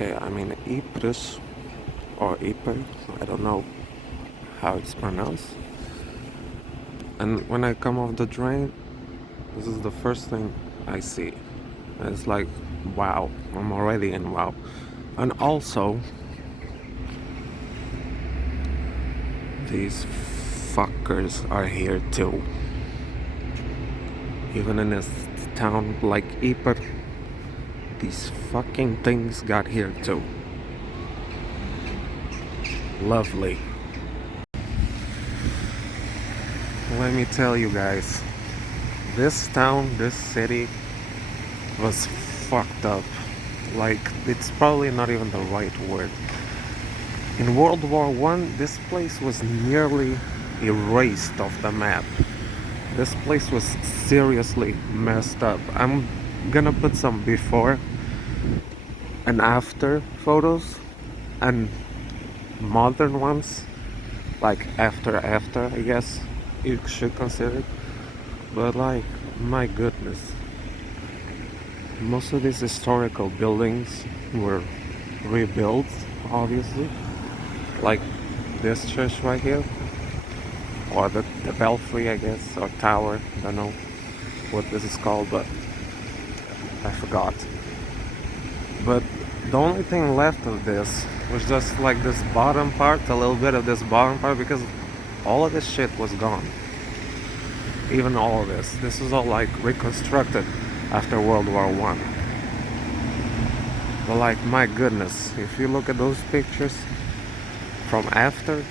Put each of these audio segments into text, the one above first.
Okay, I'm in Ypres or Ypres, I don't know how it's pronounced. And when I come off the train, this is the first thing I see. It's like, wow, I'm already in wow. And also, these fuckers are here too. Even in a town like Ypres, these fucking things got here too. Lovely. Let me tell you guys, this town, this city was fucked up. Like, it's probably not even the right word. In World War One, this place was nearly erased off the map. This place was seriously messed up. I'm gonna put some before and after photos and modern ones, like after, I guess you should consider it. But like, my goodness, most of these historical buildings were rebuilt, obviously, like this church right here, or the belfry, I guess, or tower. I don't know what this is called, but I forgot. But the only thing left of this was just like this bottom part, a little bit of this bottom part, because all of this shit was gone. Even all of this. This is all like reconstructed after World War One. But like, my goodness, if you look at those pictures from after,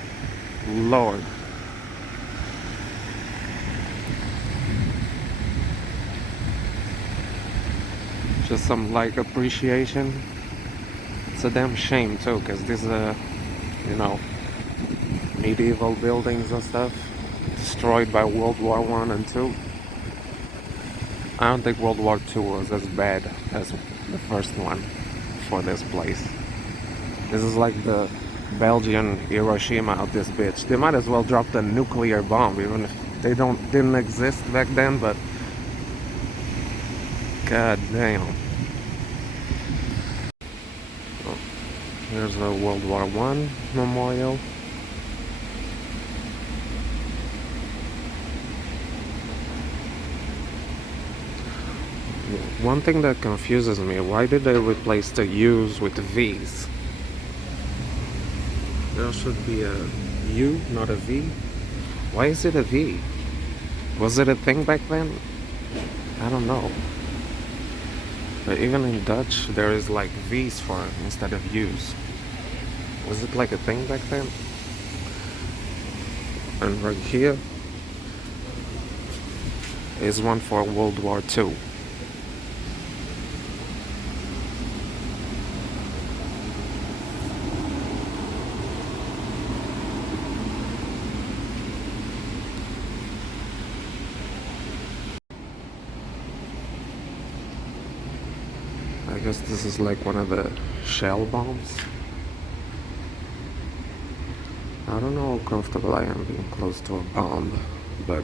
Lord. Just some like appreciation. It's a damn shame too, because these are, you know, medieval buildings and stuff destroyed by World War One and Two. I don't think World War Two was as bad as the first one for this place. This is like the Belgian Hiroshima of this bitch. They might as well drop the nuclear bomb, even if they didn't exist back then. But god damn. Oh, here's a World War One memorial. One thing that confuses me, why did they replace the U's with V's? There should be a U, not a V. Why is it a V? Was it a thing back then? I don't know. But even in Dutch, there is like V's for it instead of U's. Was it like a thing back then? And right here is one for World War II. I guess this is like one of the shell bombs. I don't know how comfortable I am being close to a bomb, but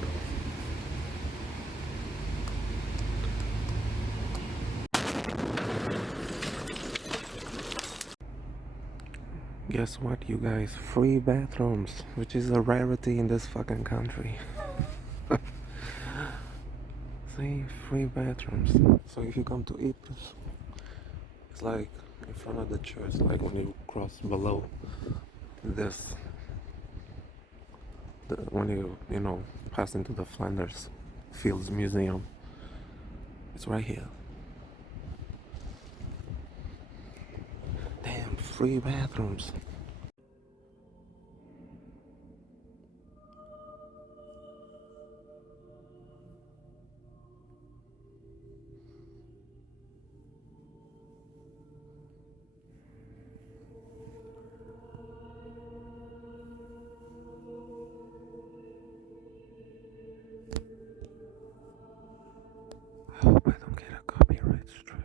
guess what, you guys? Free bathrooms, which is a rarity in this fucking country. See, free bathrooms. So if you come to Ypres, it's like in front of the church, like when you cross below this, when you know, pass into the Flanders Fields Museum. It's right here. Damn, free bathrooms. I hope I don't get a copyright strike.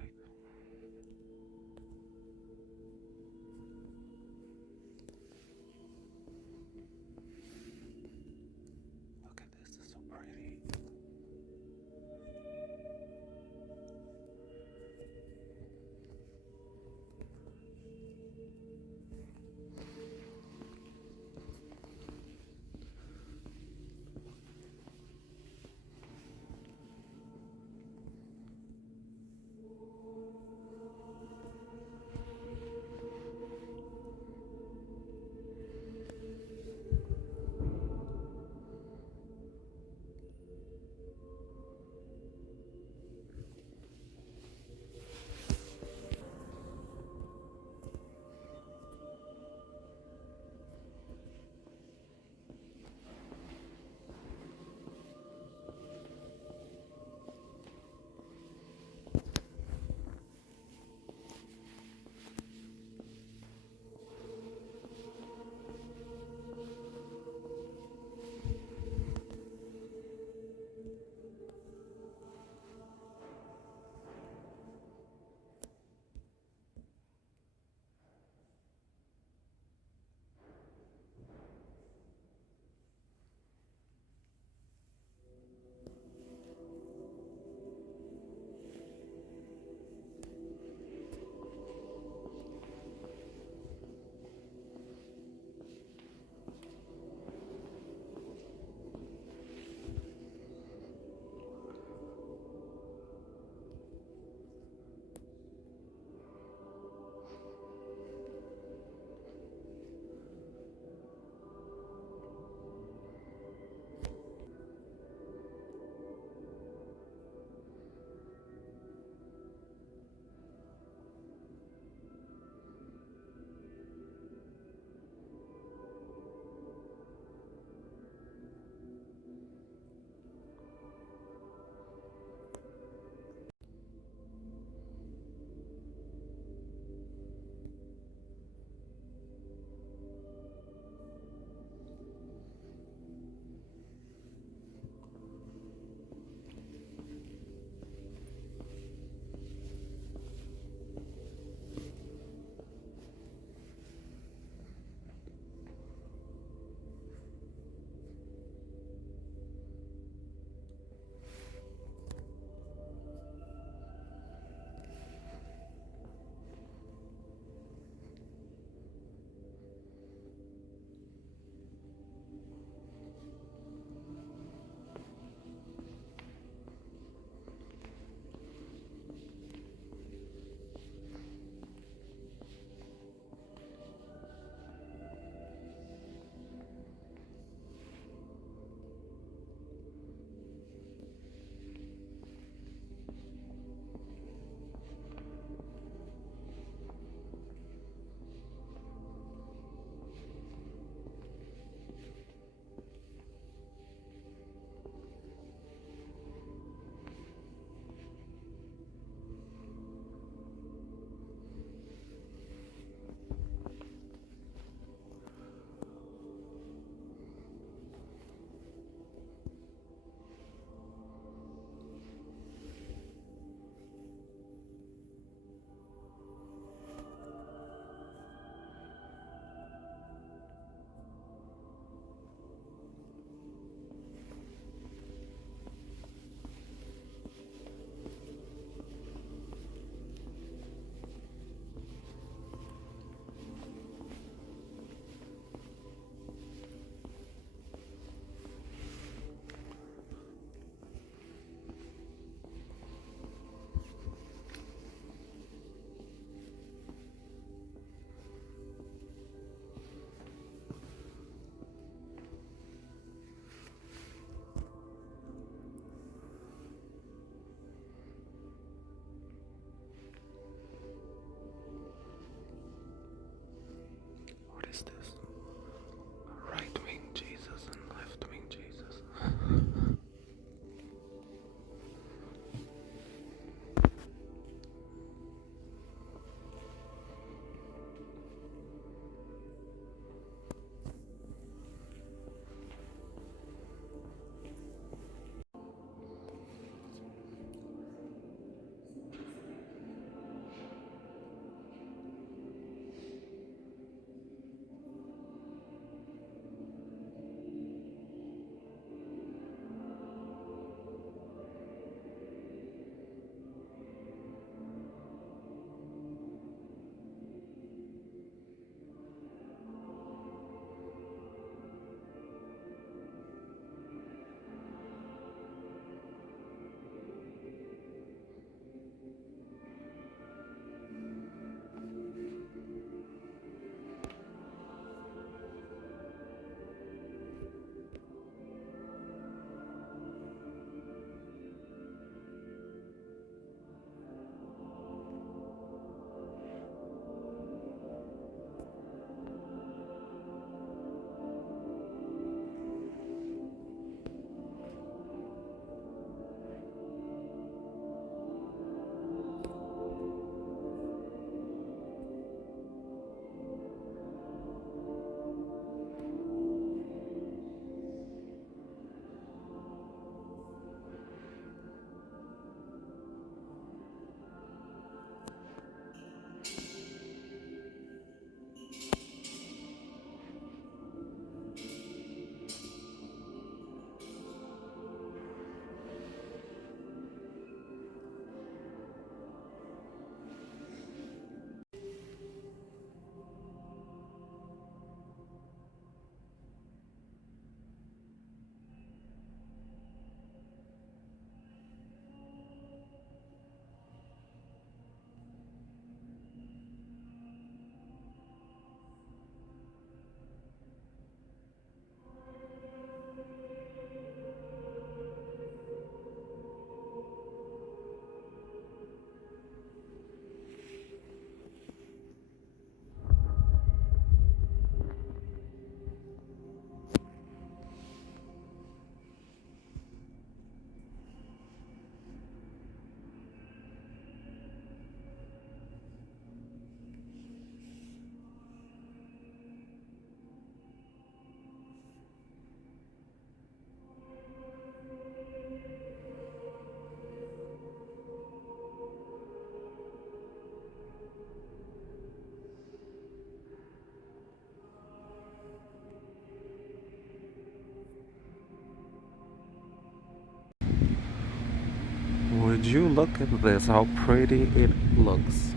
you look at this, how pretty it looks.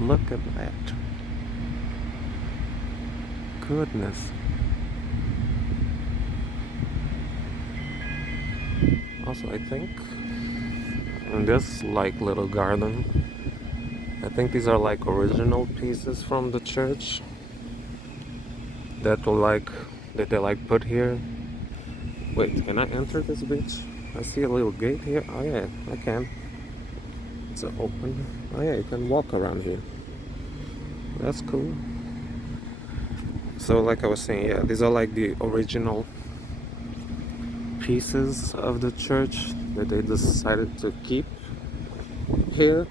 Look at that. Goodness. Also, I think in this like little garden, I think these are like original pieces from the church that they like put here. Wait, can I enter this bitch? I see a little gate here. Oh yeah, I can. It's open. Oh yeah, you can walk around here. That's cool. So like I was saying, yeah, these are like the original pieces of the church that they decided to keep here.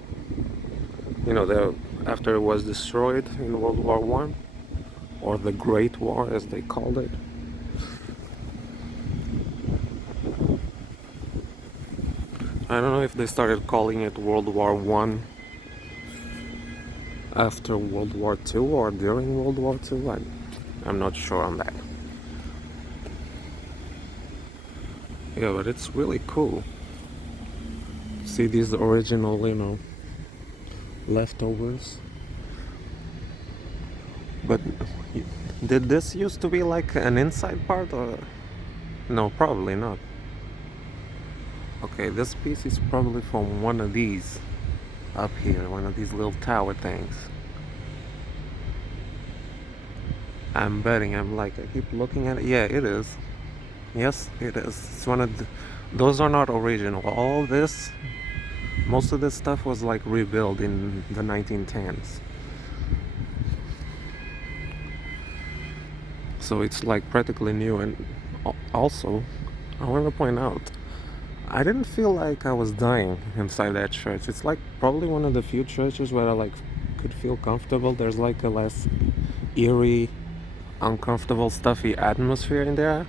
You know, after it was destroyed in World War One, or the Great War as they called it. I don't know if they started calling it World War One after World War Two or during World War Two. I'm not sure on that. Yeah, but it's really cool. See these original, you know, leftovers. But did this used to be like an inside part or? No, probably not. Okay, this piece is probably from one of these up here, one of these little tower things. I'm betting, I keep looking at it. Yeah, it is. Yes, it is. It's one of those are not original. Most of this stuff was like rebuilt in the 1910s. So it's like practically new. And also, I want to point out, I didn't feel like I was dying inside that church. It's like probably one of the few churches where I like could feel comfortable. There's like a less eerie, uncomfortable, stuffy atmosphere in there.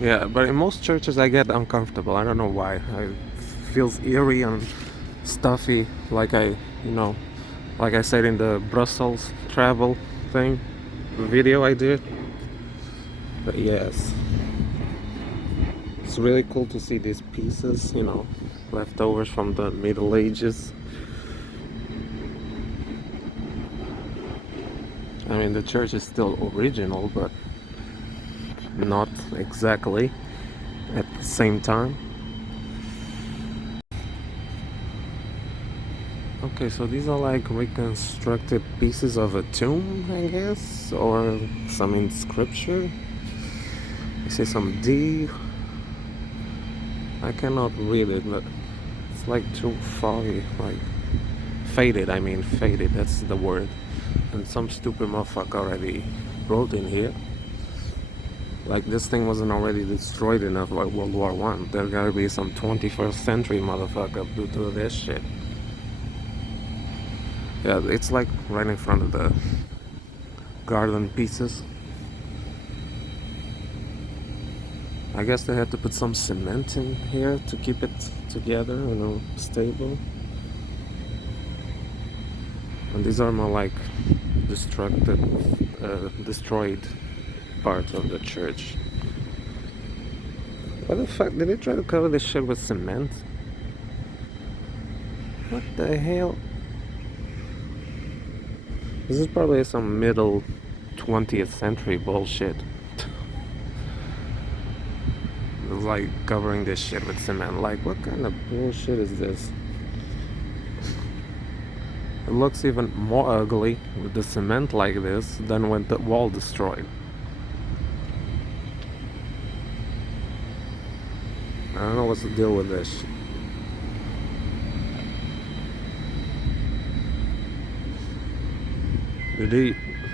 Yeah, but in most churches I get uncomfortable. I don't know why. It feels eerie and stuffy, like I said in the Brussels travel thing, video I did. But yes, it's really cool to see these pieces, leftovers from the Middle Ages. I mean, the church is still original, but not exactly at the same time. Okay, so these are like reconstructed pieces of a tomb, I guess, or some inscription. I see some D. I cannot read it, but it's like too foggy, like faded. That's the word. And some stupid motherfucker already wrote in here. Like this thing wasn't already destroyed enough like World War One. There gotta be some 21st century motherfucker to do this shit. Yeah, it's like right in front of the garden pieces. I guess they had to put some cement in here to keep it together, stable. And these are more like destroyed part of the church. What the fuck? Did they try to cover this shit with cement? What the hell? This is probably some middle 20th century bullshit. It's like covering this shit with cement. Like, what kind of bullshit is this? It looks even more ugly with the cement like this than when the wall destroyed. I don't know what's the deal with this.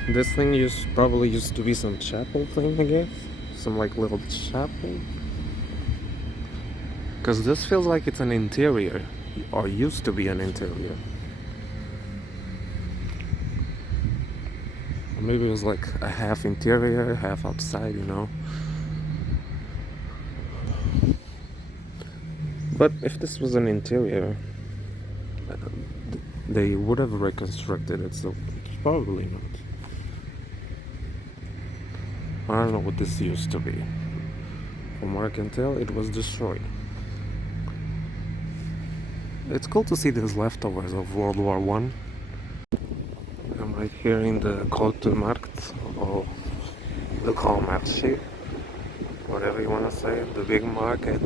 This thing probably used to be some chapel thing, I guess? Some like little chapel? Because this feels like it's an interior, or used to be an interior. Or maybe it was like a half interior, half outside, But if this was an interior, they would have reconstructed it, so probably not. I don't know what this used to be. From what I can tell, it was destroyed. It's cool to see these leftovers of World War One. I'm right here in the Grote Markt, or the Grand Marché, whatever you want to say, the big market.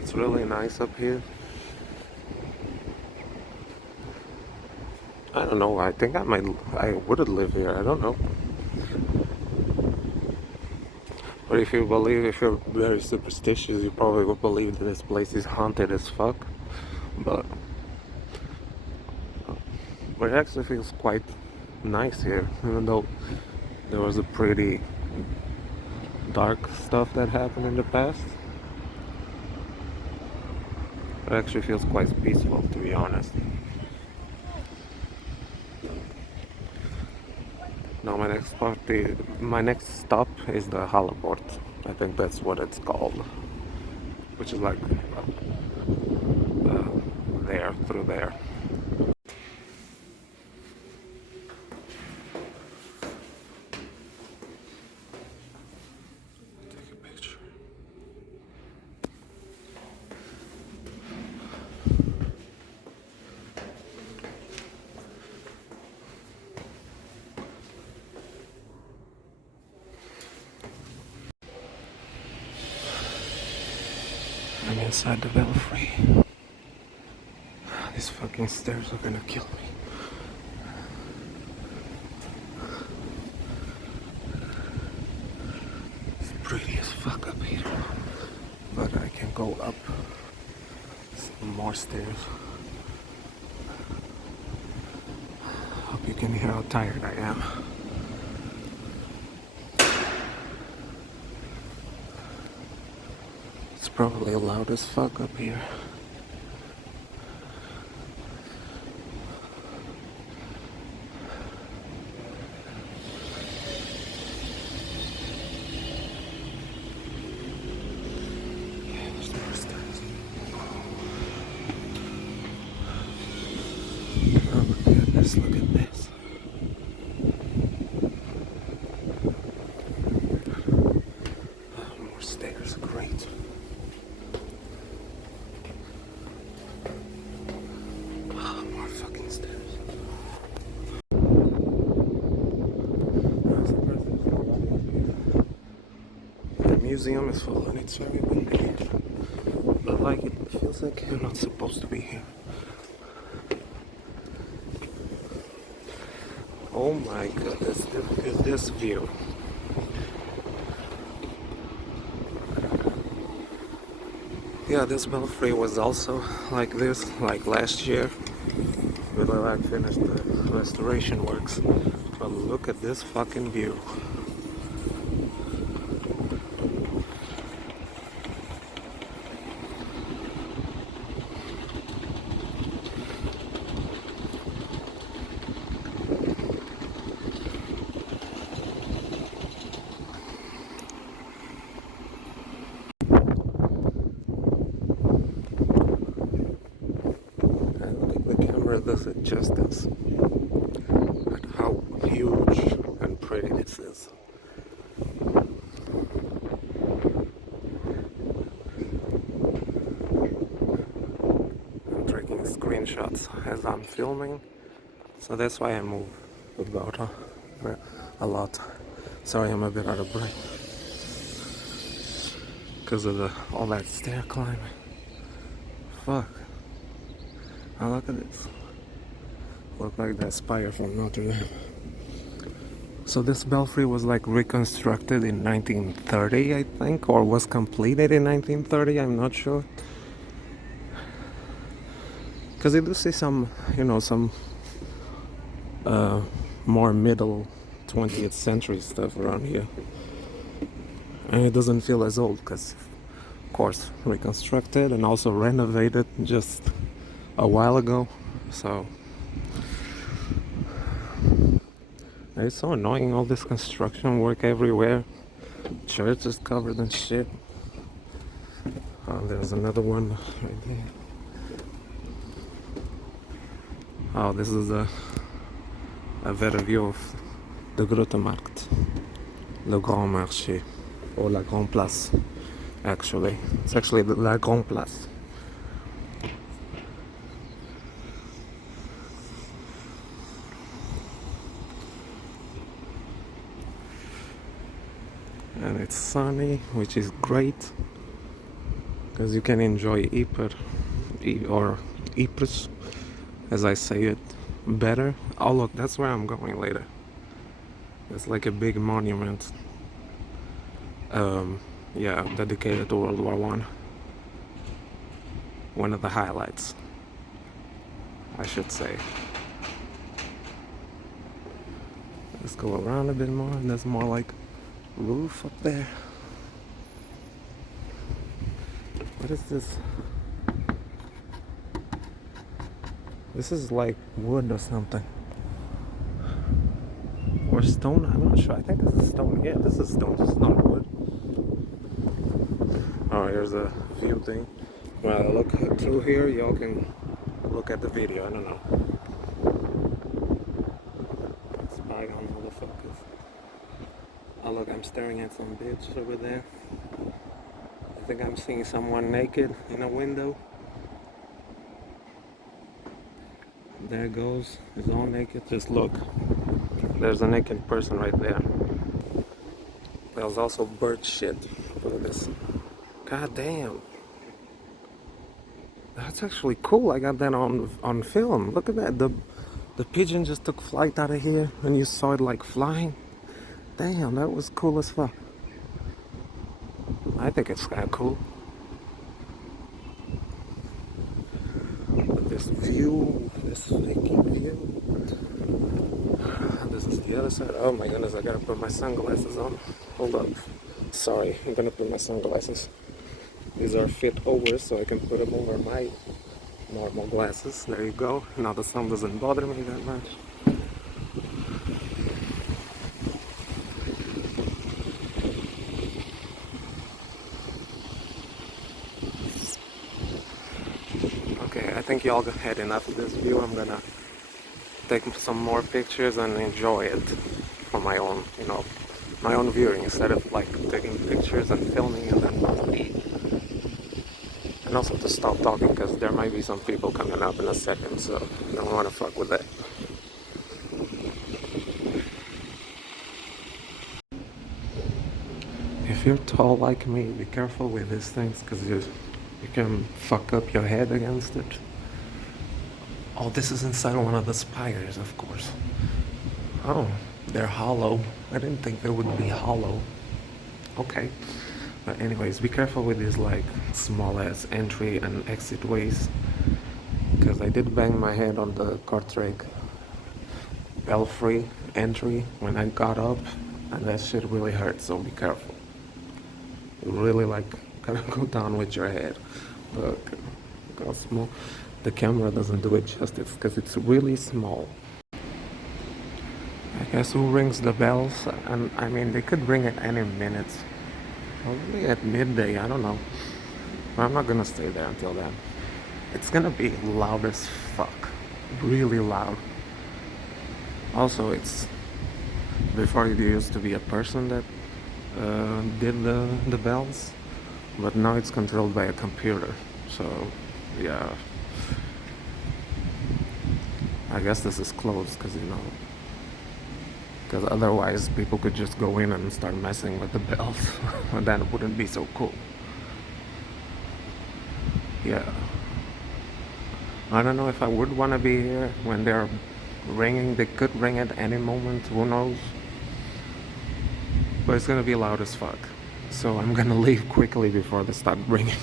It's really nice up here. I don't know, I think I would live here, I don't know. But if you're very superstitious, you probably would believe that this place is haunted as fuck. But it actually feels quite nice here, even though there was a pretty dark stuff that happened in the past. It actually feels quite peaceful, to be honest. Now my next stop is the Halleport. I think that's what it's called, which is like there, through there. Take a picture. I'm inside the belfry. These fucking stairs are gonna kill me. It's pretty as fuck up here. But I can go up some more stairs. Hope you can hear how tired I am. It's probably loud as fuck up here. Look at this. More stairs, great. More fucking stairs. The museum is full and it's very windy. But like it feels like you're not supposed to be here. Oh my goodness, look at this view. Yeah, this belfry was also like this, like last year. We like finished the restoration works. But look at this fucking view. Does it justice at how huge and pretty this is. I'm taking screenshots as I'm filming, so that's why I move about a lot. Sorry, I'm a bit out of breath because of all that stair climbing. Fuck. Oh, look at this. Look like that spire from Notre Dame. So this belfry was like reconstructed in 1930, I think, or was completed in 1930, I'm not sure. Because you do see some, some more middle 20th century stuff around here. And it doesn't feel as old because, of course, reconstructed and also renovated just a while ago. So it's so annoying, all this construction work everywhere. Church is covered in shit. Oh, there's another one right there. Oh, this is a better view of the Grote Markt, Le Grand Marché, or La Grande Place. Actually, it's actually the La Grande Place. and it's sunny, which is great because you can enjoy Ypres or Ypres, as I say it, better. Oh look, that's where I'm going later. It's like a big monument, yeah, dedicated to World War One. One of the highlights, I should say. Let's go around a bit more, and there's more like roof up there. What is this? This is like wood or something. Or stone, I'm not sure. I think this is stone. Yeah, this is stone. This is not wood. Oh, here's a view thing. When I look through here, y'all can look at the video. I don't know. Spy on motherfuckers. Oh look, I'm staring at some bitch over there. I think I'm seeing someone naked in a window. There it goes. It's all naked. Just look. There's a naked person right there. There's also bird shit. Look at this. God damn. That's actually cool. I got that on film. Look at that. The pigeon just took flight out of here and you saw it like flying. Damn, that was cool as fuck. I think it's kind of cool. But this view, this fucking view. This is the other side. Oh my goodness, I gotta put my sunglasses on. Hold up. Sorry, I'm gonna put my sunglasses. These are fit over so I can put them over my normal glasses. There you go. Now the sun doesn't bother me that much. Okay, I think y'all had enough of this view. I'm gonna take some more pictures and enjoy it for my own, my own viewing instead of like taking pictures and filming and then not leave. And also to stop talking because there might be some people coming up in a second, so I don't want to fuck with that. If you're tall like me, be careful with these things because you can fuck up your head against it. Oh, this is inside one of the spires, of course. Oh, they're hollow. I didn't think they would be hollow. Okay. But anyways, be careful with these like small ass entry and exit ways. Because I did bang my head on the Kortrijk belfry entry when I got up. And that shit really hurt, so be careful. You really like gotta go down with your head. Look how small. The camera doesn't do it justice because it's really small. I guess who rings the bells? And I mean, they could ring at any minute. Probably at midday, I don't know. But I'm not gonna stay there until then. It's gonna be loud as fuck. Really loud. Also, it's... Before it used to be a person that did the bells. But now it's controlled by a computer. So, yeah. I guess this is closed because, because otherwise people could just go in and start messing with the bells. And that wouldn't be so cool. Yeah. I don't know if I would want to be here when they're ringing. They could ring at any moment, who knows. But it's gonna be loud as fuck. So I'm gonna leave quickly before they start ringing.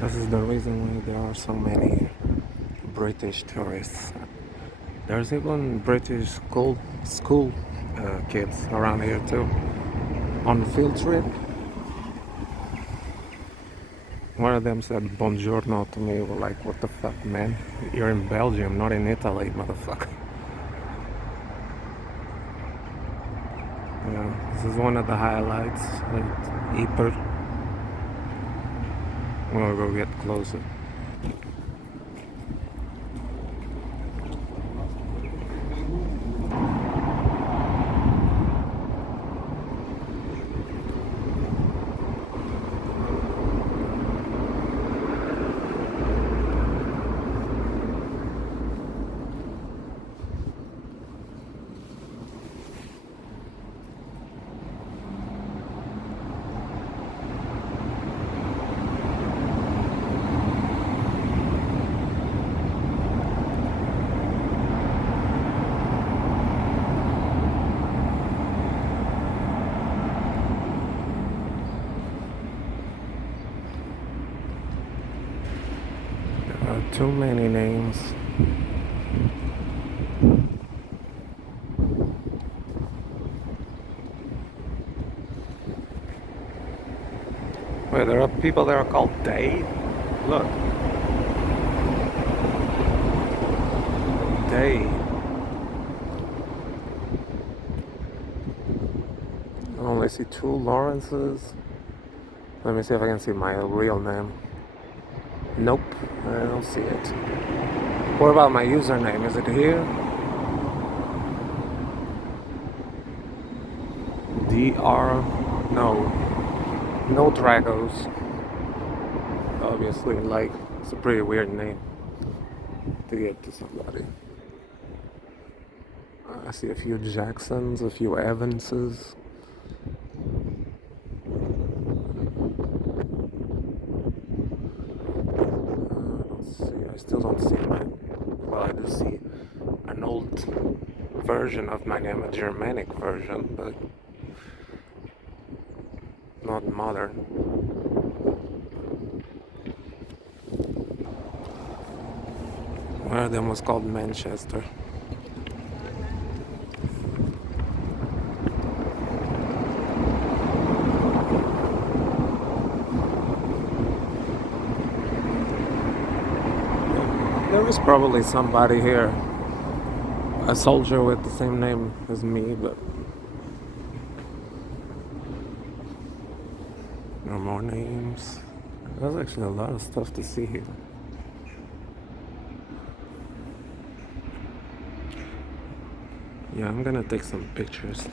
This is the reason why there are so many British tourists. There's even British school kids around here too, on a field trip. One of them said buongiorno to me. We're like, what the fuck, man? You're in Belgium, not in Italy, motherfucker. Yeah, this is one of the highlights at Ypres. We'll go get closer. Too many names. Wait, there are people that are called Day? Look. Day. I only see two Lawrences. Let me see if I can see my real name. Nope, I don't see it. What about my username? Is it here? DR? No. No Dragos. Obviously, like, it's a pretty weird name to get to somebody. I see a few Jacksons, a few Evanses. I still don't see my. Well, I do see an old version of my name, a Germanic version, but not modern. One of them was called Manchester. There was probably somebody here, a soldier with the same name as me, but no more names. There's actually a lot of stuff to see here. Yeah, I'm gonna take some pictures.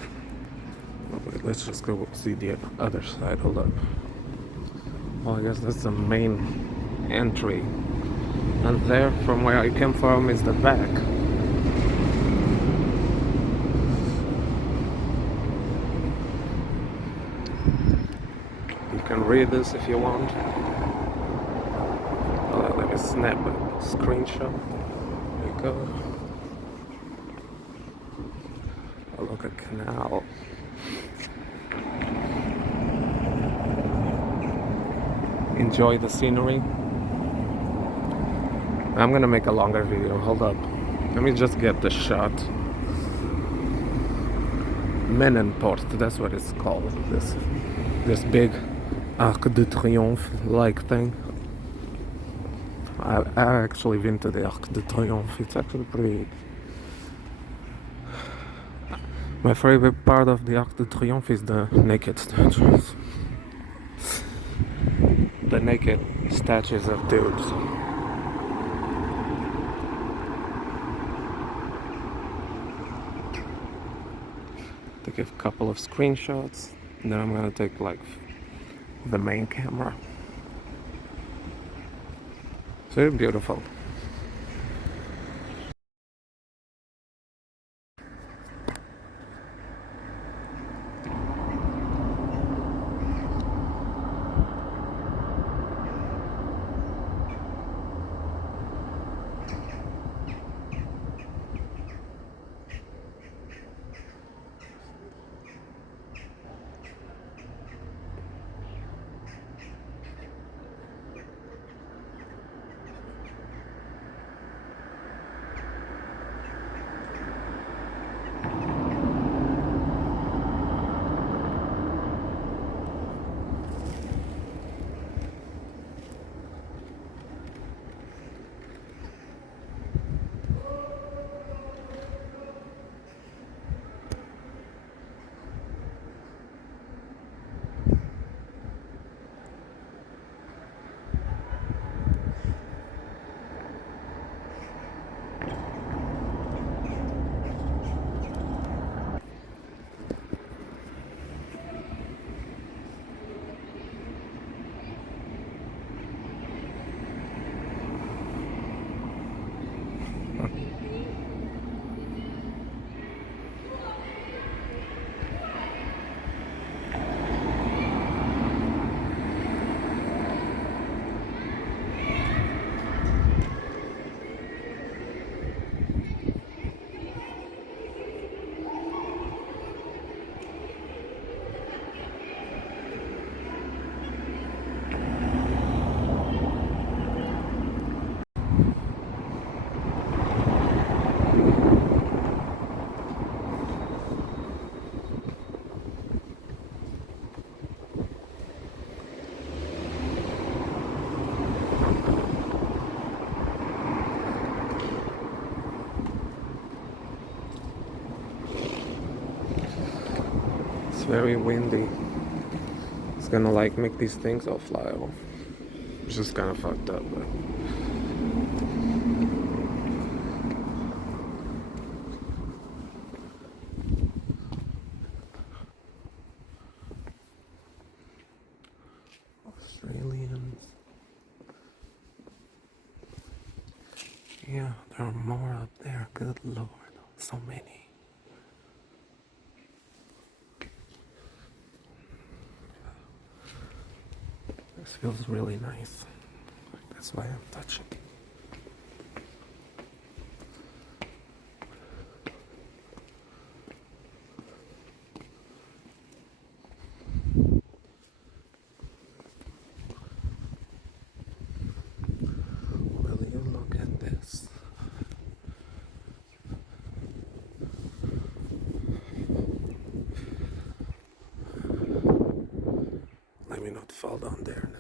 Wait, let's just go see the other side. Hold up. Well, I guess that's the main entry. And there, from where I came from, is the back. You can read this if you want. Let me snap a screenshot. There you go. Oh, look, a canal. Enjoy the scenery. I'm gonna make a longer video. Hold up. Let me just get the shot. Menenpoort, that's what it's called. This big Arc de Triomphe like thing. I actually been to the Arc de Triomphe. It's actually pretty. My favorite part of the Arc de Triomphe is the naked statues. The naked statues of dudes. Take a couple of screenshots, and then I'm gonna take like the main camera. So beautiful. very windy. It's gonna like make these things all fly off. It's just kind of fucked up, but. Australians. Yeah, there are more up there. Good lord, so many. This feels really nice. That's why I'm touching. Will you look at this? Let me not fall down there now.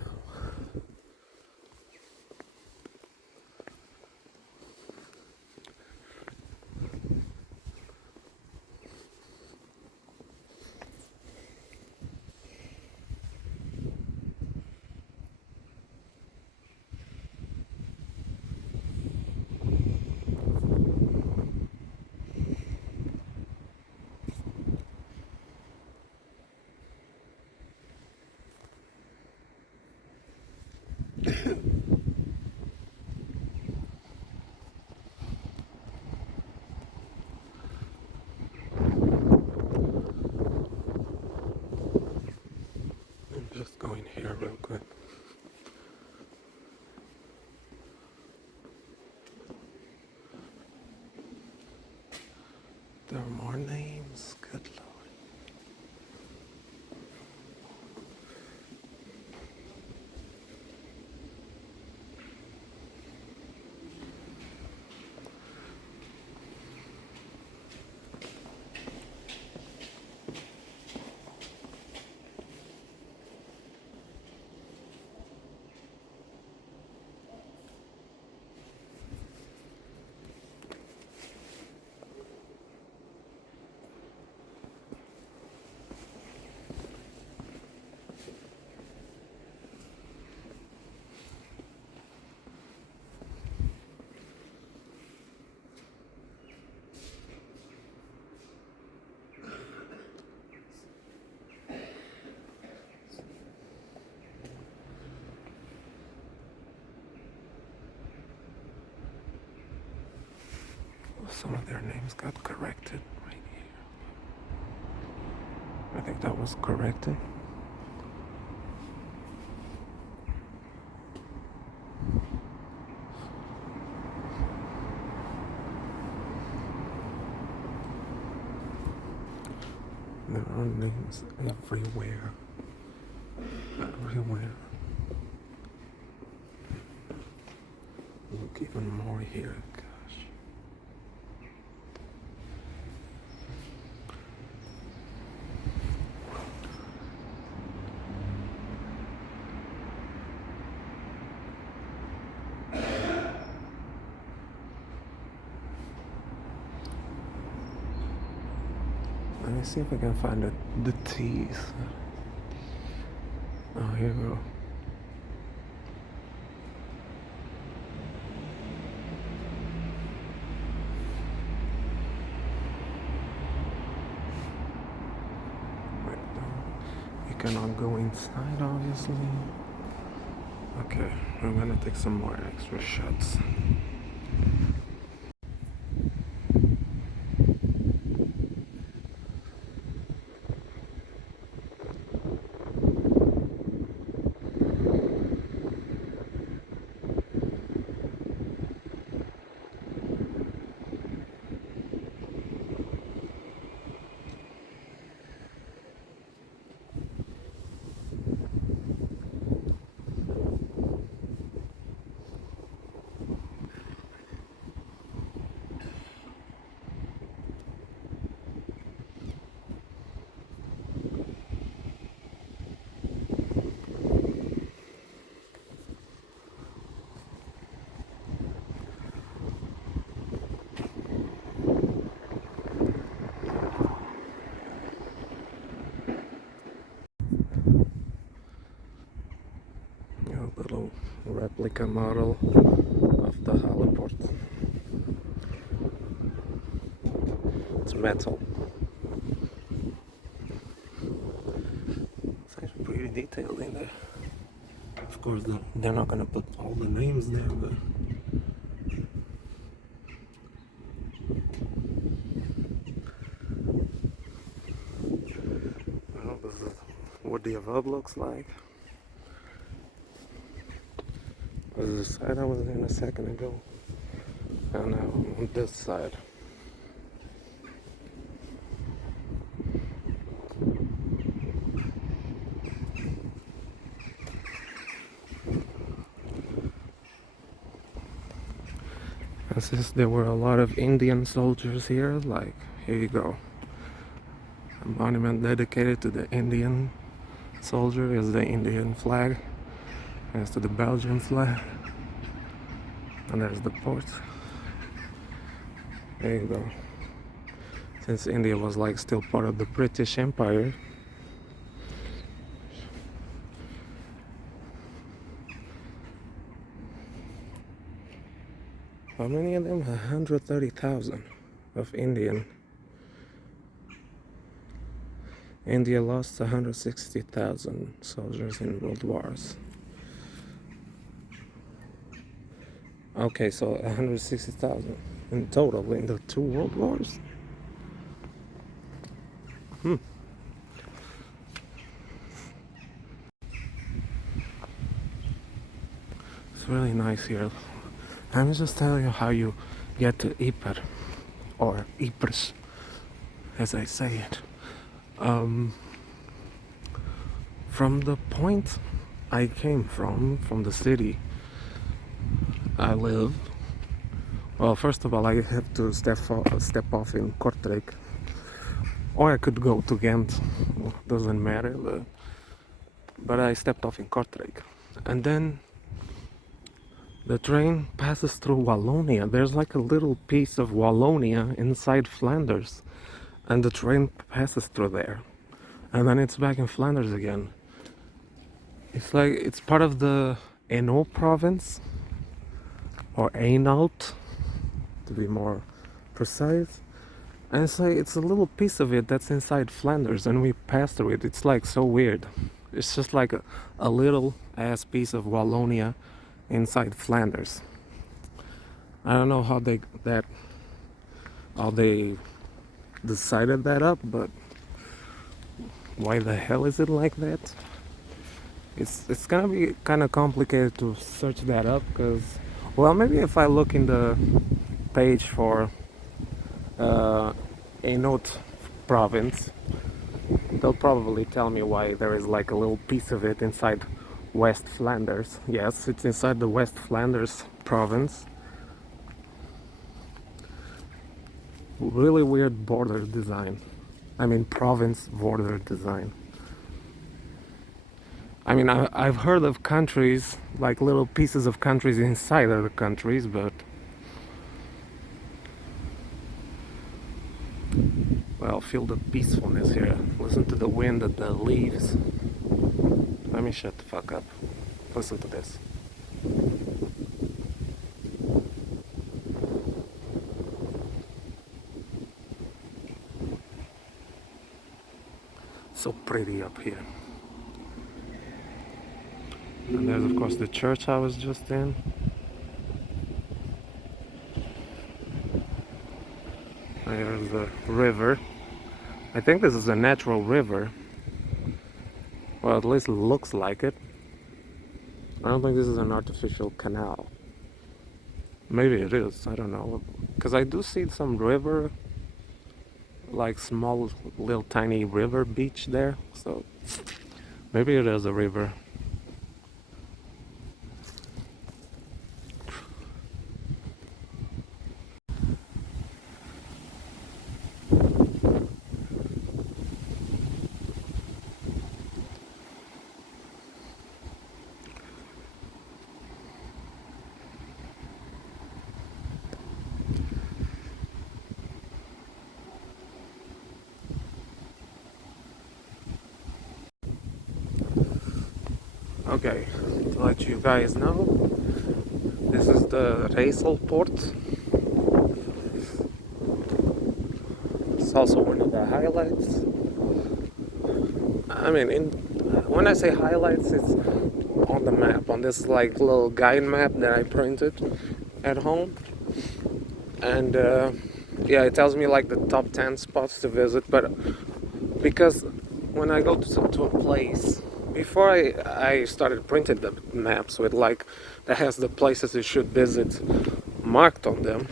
I'm just going here real quick. There are more names. Good lord. Some of their names got corrected right here. I think that was corrected. There are names everywhere. Everywhere. Look, even more here. Gosh. Let me see if I can find the T's. Oh, here we go. You cannot go inside, obviously. Okay, I'm gonna take some more extra shots. replica model of the heliport. It's metal. It's actually pretty detailed in there. Of course, they're not gonna put all the names there, but well, this is what the above looks like. This is the side I was in a second ago, and now on this side. And since there were a lot of Indian soldiers here, like, here you go. A monument dedicated to the Indian soldier is the Indian flag. Next to the Belgian flag. And there's the port. There you go. Since India was like still part of the British Empire, how many of them? 130,000 of Indian. India lost 160,000 soldiers in world wars. Okay, so 160,000 in total in the two world wars. It's really nice here. Let me just tell you how you get to Ypres, or Ypres, as I say it. From the point I came from the city I live, well, first of all, I have to step off in Kortrijk, or I could go to Ghent, doesn't matter, but I stepped off in Kortrijk, and then the train passes through Wallonia. There's like a little piece of Wallonia inside Flanders, and the train passes through there, and then it's back in Flanders again. It's like it's part of the Hainaut province, or Hainaut, to be more precise. And it's like it's a little piece of it that's inside Flanders, and we pass through it. It's like so weird. It's just like a little ass piece of Wallonia inside Flanders. I don't know how they decided that up, but why the hell is it like that? It's gonna be kind of complicated to search that up, because, well, maybe if I look in the page for Hainaut province, they'll probably tell me why there is like a little piece of it inside West Flanders. Yes, it's inside the West Flanders province. Really weird border design. I mean, province border design. I mean, I've heard of countries, like little pieces of countries inside other countries, but well, feel the peacefulness here. Listen to the wind and the leaves. Let me shut the fuck up. Listen to this. So pretty up here. And there's of course the church I was just in. There's the river. I think this is a natural river. Well, at least it looks like it. I don't think this is an artificial canal. Maybe it is, I don't know. Because I do see some river, like small little tiny river beach there. So maybe it is a river. Okay, to let you guys know, This is the Raisel port. It's also one of the highlights. I mean, when I say highlights, it's on the map, on this like little guide map that I printed at home. And yeah, it tells me like the top 10 spots to visit. But because when I go to a place, before I started printing the maps with like that has the places you should visit marked on them,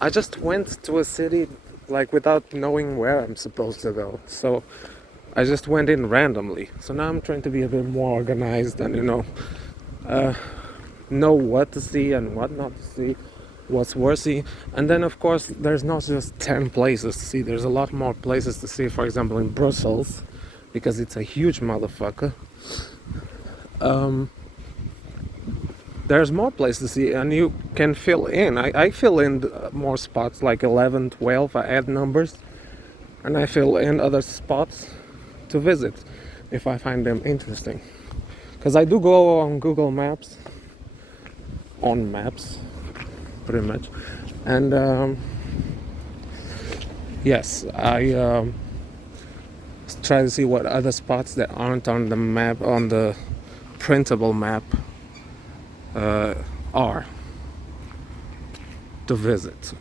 I just went to a city like without knowing where I'm supposed to go. So I just went in randomly. So now I'm trying to be a bit more organized and know what to see and what not to see, what's worth seeing. And then of course there's not just 10 places to see, there's a lot more places to see. For example, in Brussels, because it's a huge motherfucker, there's more places to see and you can fill in. I fill in more spots, like 11, 12, I add numbers and I fill in other spots to visit if I find them interesting. Because I do go on Google Maps, on maps, pretty much. And yes, I try to see what other spots that aren't on the map, on the printable map, are to visit.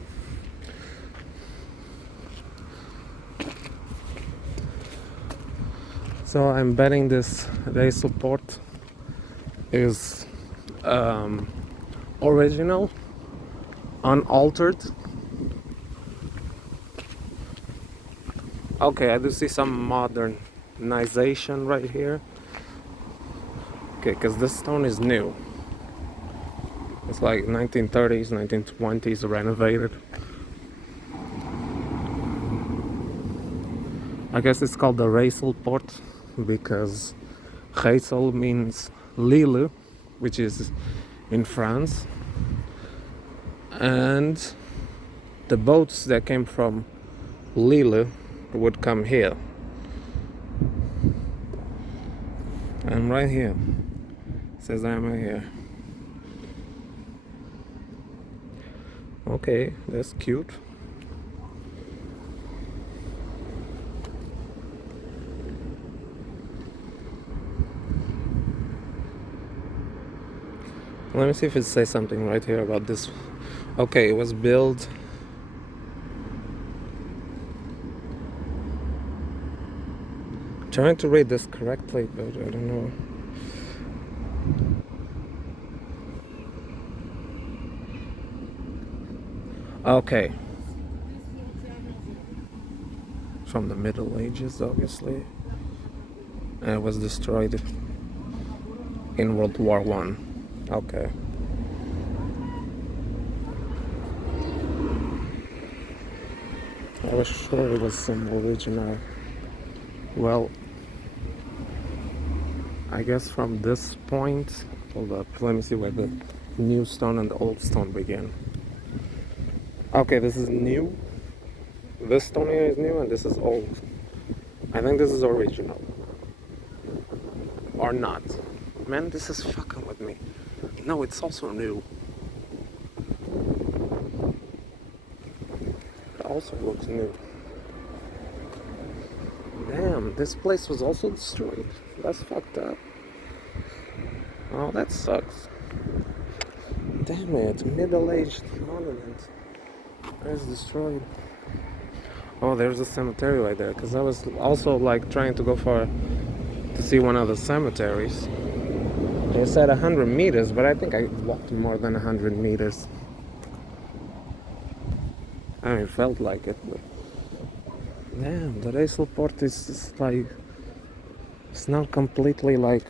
So I'm betting this Raisel port is original, unaltered. Okay, I do see some modernization right here. Okay, because this stone is new. It's like 1930s, 1920s renovated. I guess it's called the Raisel port because Raisel means Lille, which is in France. And the boats that came from Lille would come here. I'm right here. It says I'm right here. Okay, that's cute. Let me see if it says something right here about this. Okay, it was built trying to read this correctly, but I don't know. Okay. From the Middle Ages, obviously. And it was destroyed in World War I. Okay. I was sure it was some original. Well, I guess from this point, hold up, let me see where the new stone and the old stone begin. Okay, this is new. This stone here is new and this is old. I think this is original. Or not. Man, this is fucking with me. No, it's also new. It also looks new. Damn, this place was also destroyed. That's fucked up. Oh, that sucks. Damn it, middle-aged monument. It's destroyed. Oh, there's a cemetery right there. Because I was also like trying to go to see one of the cemeteries. They said 100 meters, but I think I walked more than 100 meters. I mean, it felt like it, but damn, the Raisel port is just like, it's not completely like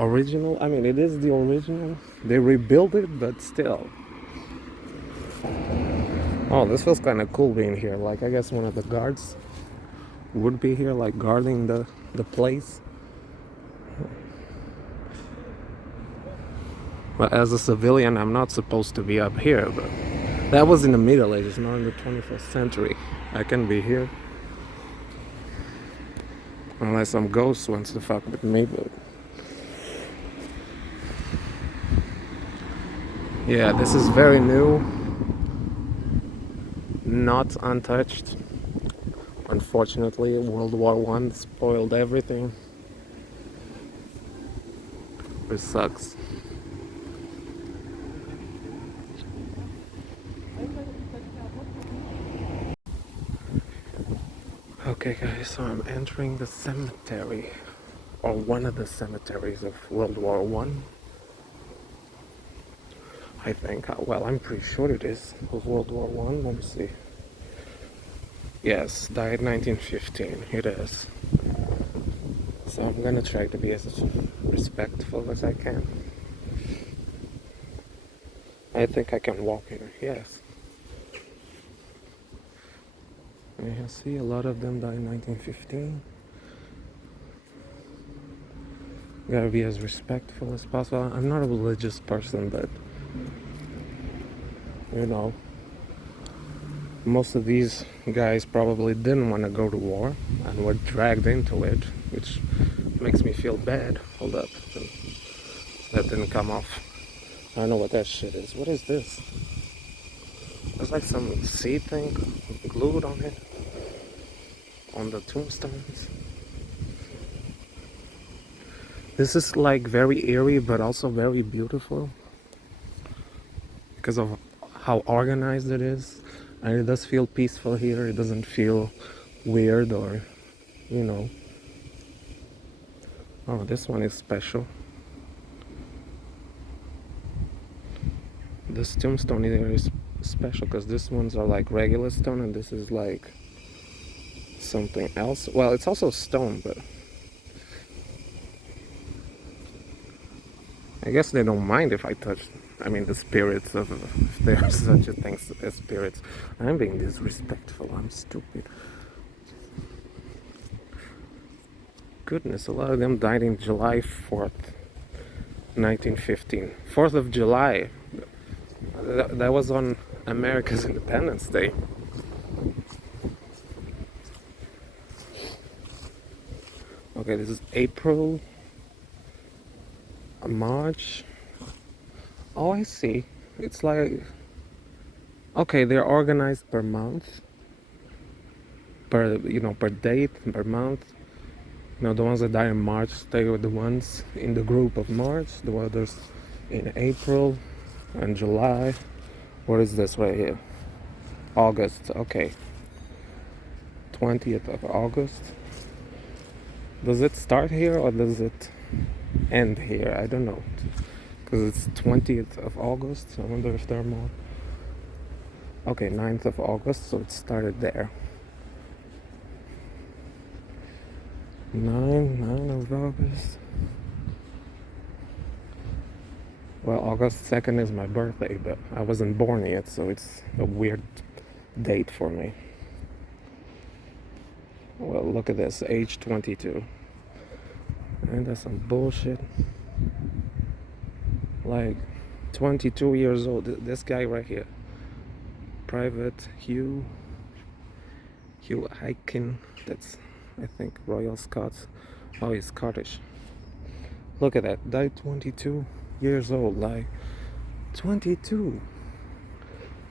original. I mean, it is the original. They rebuilt it, but still. Oh, this feels kind of cool being here. Like, I guess one of the guards would be here, like guarding the place. But as a civilian, I'm not supposed to be up here, but that was in the Middle Ages, not in the 21st century. I can be here. Unless some ghost wants to fuck with me, but Yeah, this is very new, not untouched. Unfortunately, World War One spoiled everything. It sucks. Okay, guys, so I'm entering the cemetery, or one of the cemeteries of World War One. I think. Well, I'm pretty sure it is of World War One. Let me see. Yes, died 1915. It is. So I'm gonna try to be as respectful as I can. I think I can walk here. Yes. And you see, a lot of them died in 1915. Gotta be as respectful as possible. I'm not a religious person, but you know, most of these guys probably didn't want to go to war and were dragged into it, which makes me feel bad. Hold up. That didn't come off. I don't know what that shit is. What is this? There's like some seed thing glued on it. On the tombstones. This is like very eerie but also very beautiful. Because of how organized it is. And it does feel peaceful here. It doesn't feel weird or, you know. Oh, this one is special. This tombstone here is special because these ones are like regular stone and this is like something else. Well, it's also stone, but I guess they don't mind if I touch, I mean, the spirits of, if there are such a thing as spirits. I'm being disrespectful. I'm stupid. Goodness, a lot of them died in July 4th, 1915. 4th of July. That was on America's Independence Day. Okay, this is April, March. Oh, I see. It's like, okay, they're organized per month, per date, per month. The ones that die in March stay with the ones in the group of March. The others in April and July. What is this right here? August. Okay. 20th of August. Does it start here or does it end here? I don't know. Because it's 20th of August. I wonder if there are more. Okay, 9th of August. So it started there. 9 of August. Well, August 2nd is my birthday, but I wasn't born yet, so it's a weird date for me. Well, look at this, age 22. And that's some bullshit. Like, 22 years old, this guy right here. Private Hugh Aiken, that's, I think, Royal Scots. Oh, he's Scottish. Look at that, died 22 years old, like, 22.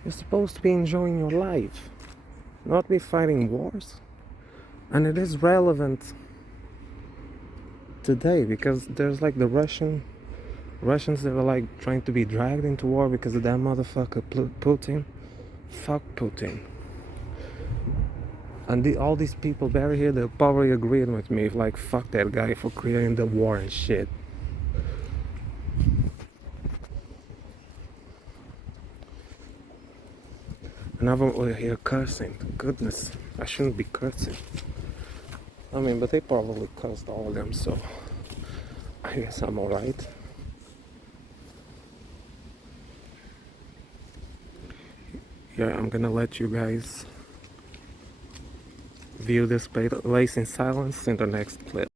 You're supposed to be enjoying your life, not be fighting wars. And it is relevant today because there's like the Russians that are like trying to be dragged into war because of that motherfucker Putin. Fuck Putin. And all these people buried here, they're probably agreeing with me, like, fuck that guy for creating the war and shit. And I'm here cursing. Goodness, I shouldn't be cursing. I mean, but they probably cursed all of them, so I guess I'm alright. Yeah, I'm gonna let you guys view this place in silence in the next clip.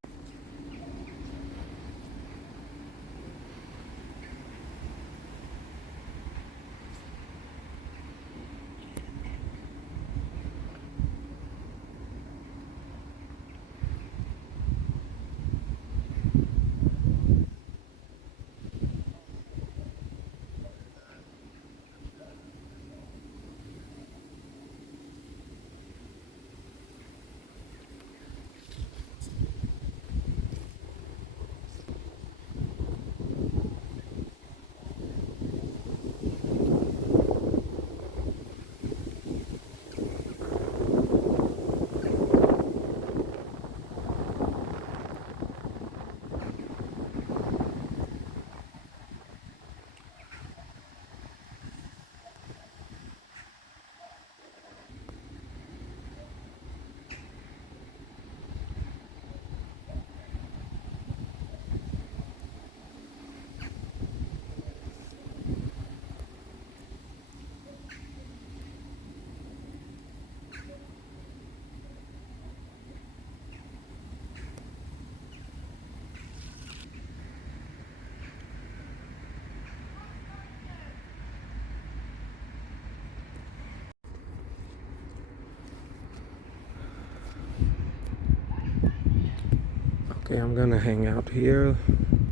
Okay, I'm gonna hang out here,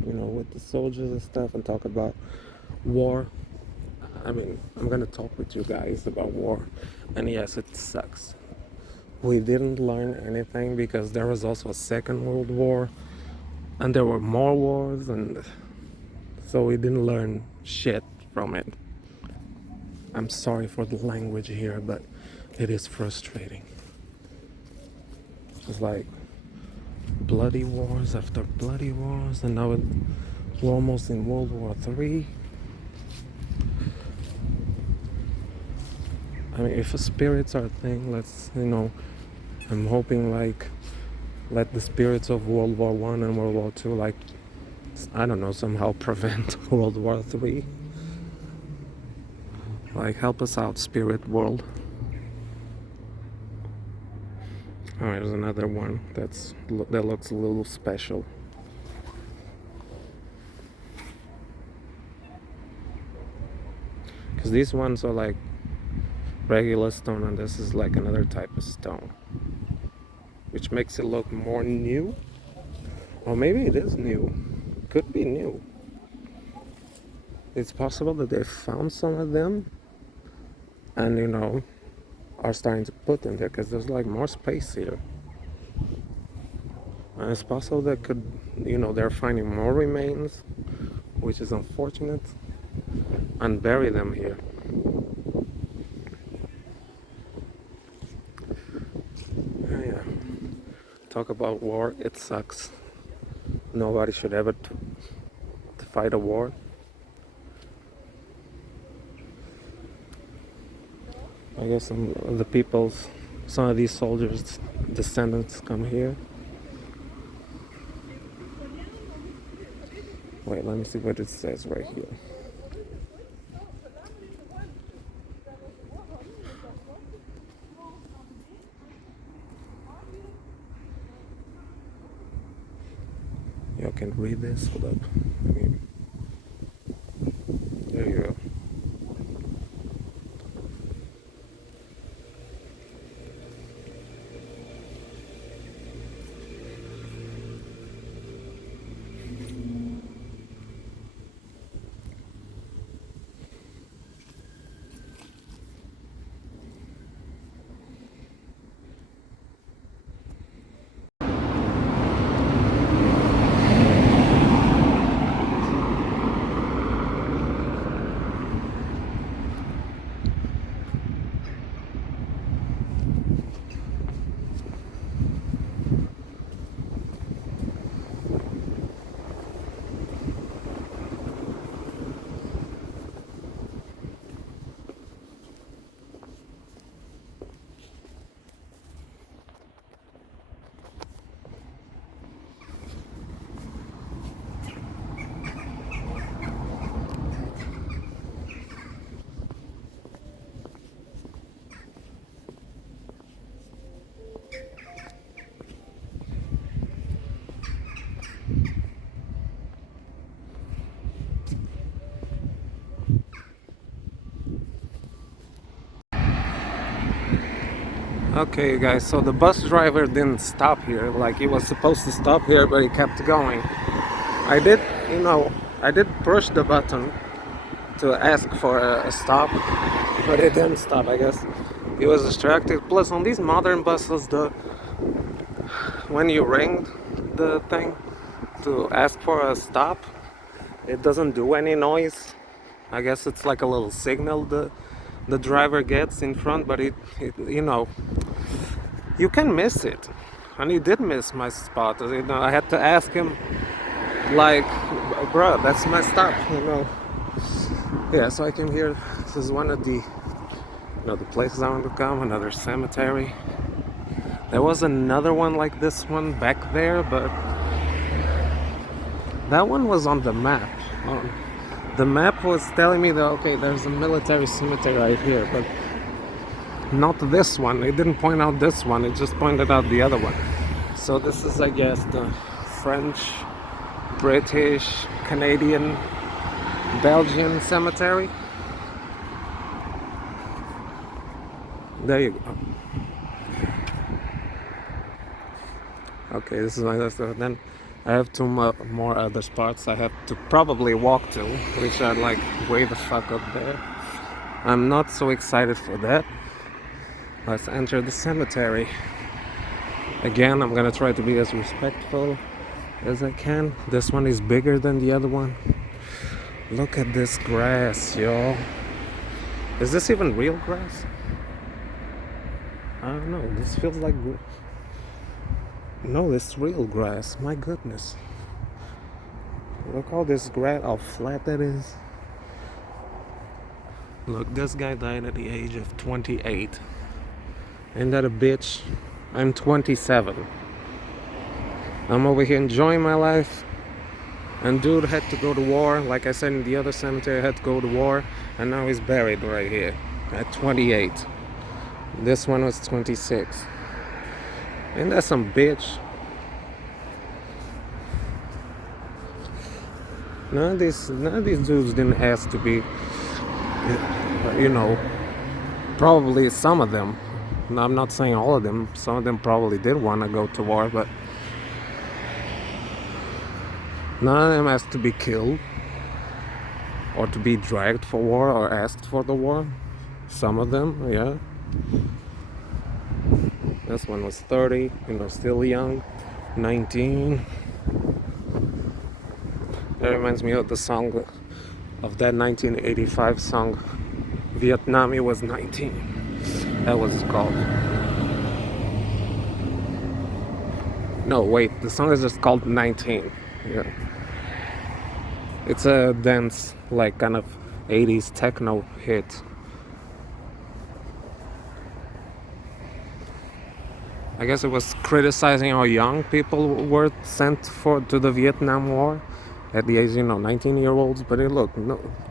with the soldiers and stuff and talk about war. I mean, I'm gonna talk with you guys about war. And yes, it sucks. We didn't learn anything because there was also a Second World War and there were more wars, and so we didn't learn shit from it. I'm sorry for the language here, but it is frustrating. It's like bloody wars after bloody wars, and now we're almost in World War III. I mean, if spirits are a thing, I'm hoping let the spirits of World War One and World War Two, I don't know, somehow prevent World War III. Help us out, spirit world. Alright, there's another one that looks a little special. Because these ones are like regular stone, and this is like another type of stone, which makes it look more new. Or maybe it is new. Could be new. It's possible that they found some of them and are starting to put them there because there's like more space here. And it's possible that they're finding more remains, which is unfortunate, and bury them here. Yeah. Talk about war, it sucks. Nobody should ever to fight a war. I guess some of these soldiers' descendants come here. Wait, let me see what it says right here. Y'all can read this. Hold up. There you go. Okay, guys, so the bus driver didn't stop here. He was supposed to stop here, but he kept going. I did push the button to ask for a stop, but it didn't stop. I guess he was distracted. Plus, on these modern buses, when you ring the thing to ask for a stop, it doesn't do any noise. I guess it's like a little signal the driver gets in front, but it you can miss it, and he did miss my spot. I had to ask him, bro, that's my stop. Yeah, so I came here. This is one of the the places I want to come. Another cemetery. There was another one like this one back there, but that one was on the map. The map was telling me that, okay, there's a military cemetery right here, but not this one. It didn't point out this one, it just pointed out the other one. So this is, I guess, the French, British, Canadian, Belgian cemetery. There you go. Okay, this is my last one. Then I have two more other spots I have to probably walk to, which are like way the fuck up there. I'm not so excited for that. Let's enter the cemetery. Again, I'm gonna try to be as respectful as I can. This one is bigger than the other one. Look at this grass, y'all. Is this even real grass? I don't know. This feels like... No, it's real grass. My goodness. Look all this grass, how flat that is. Look, this guy died at the age of 28. Ain't that a bitch? I'm 27. I'm over here enjoying my life. And dude had to go to war. Like I said in the other cemetery, had to go to war. And now he's buried right here at 28. This one was 26. Ain't that some bitch? None of these dudes didn't ask to be, you know, probably some of them. No, I'm not saying all of them. Some of them probably did want to go to war, but none of them asked to be killed or to be dragged for war or asked for the war. Some of them, yeah. This one was 30, you know, still young, 19. That reminds me of the song, of that 1985 song, Vietnam, it was 19. That was called. No, wait, the song is just called 19. Yeah. It's a dance, like kind of 80s techno hit. I guess it was criticizing how young people were sent to the Vietnam War at the age, 19-year-olds. But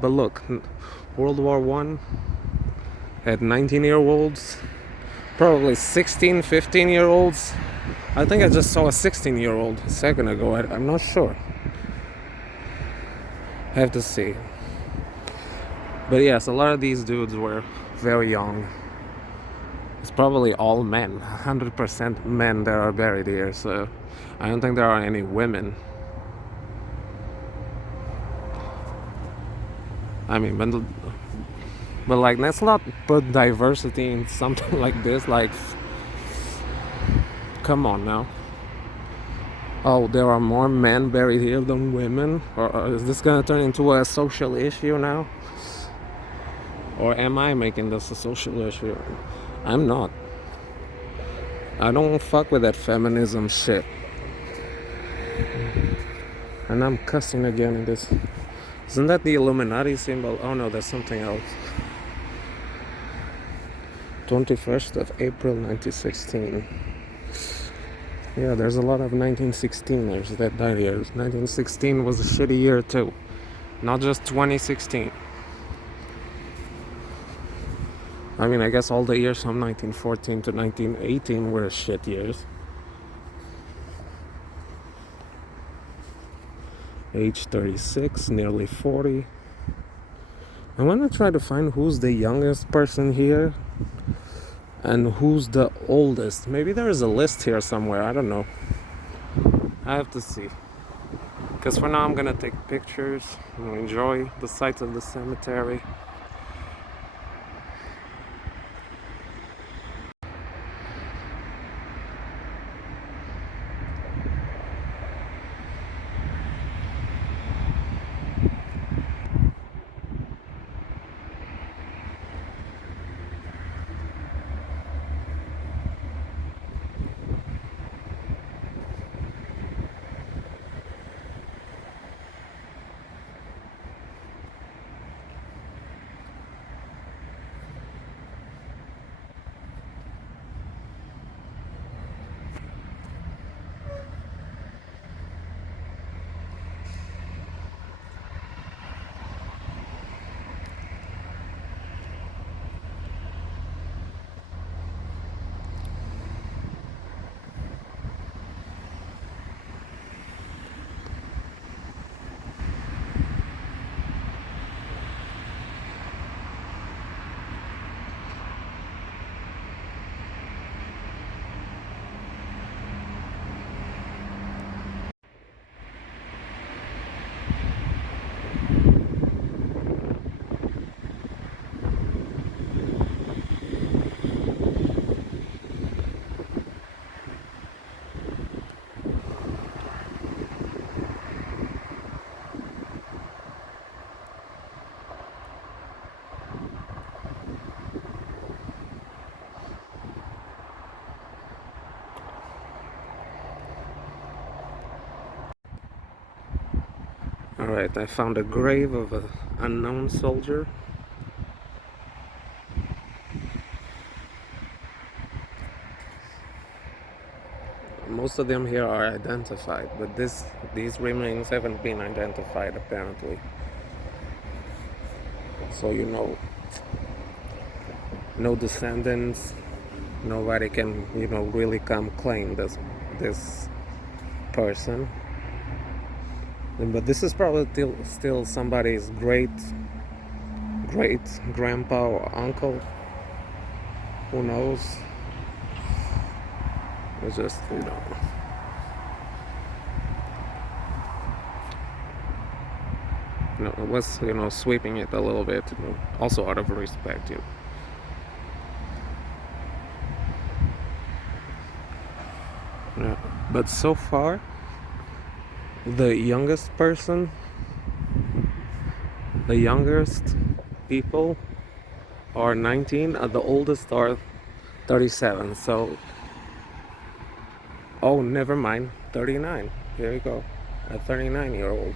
look, World War One had 19-year-olds, probably 16, 15-year-olds. I think I just saw a 16-year-old a second ago. I'm not sure. I have to see. But yes, a lot of these dudes were very young. It's probably all men, 100% men that are buried here, so I don't think there are any women. I mean, but like, let's not put diversity in something like this. Like, come on now. Oh, there are more men buried here than women? Or is this gonna turn into a social issue now? Or am I making this a social issue? I'm not. I don't fuck with that feminism shit. And I'm cussing again in this. Isn't that the Illuminati symbol? Oh no, that's something else. 21st of April 1916. Yeah, there's a lot of 1916ers that died here. 1916 was a shitty year too. Not just 2016. I mean, I guess all the years from 1914 to 1918 were shit years. Age 36, nearly 40. I want to try to find who's the youngest person here and who's the oldest. Maybe there is a list here somewhere. I don't know. I have to see. Because for now I'm going to take pictures and enjoy the sights of the cemetery. Alright, I found a grave of an unknown soldier. Most of them here are identified, but these remains haven't been identified apparently. So no descendants, nobody can really come claim this person. But this is probably still somebody's great grandpa or uncle. Who knows? It's just it was sweeping it a little bit, also out of respect. Yeah. But so far, the youngest people are 19, and the oldest are 37. So, oh, never mind, 39. Here you go, a 39-year-old.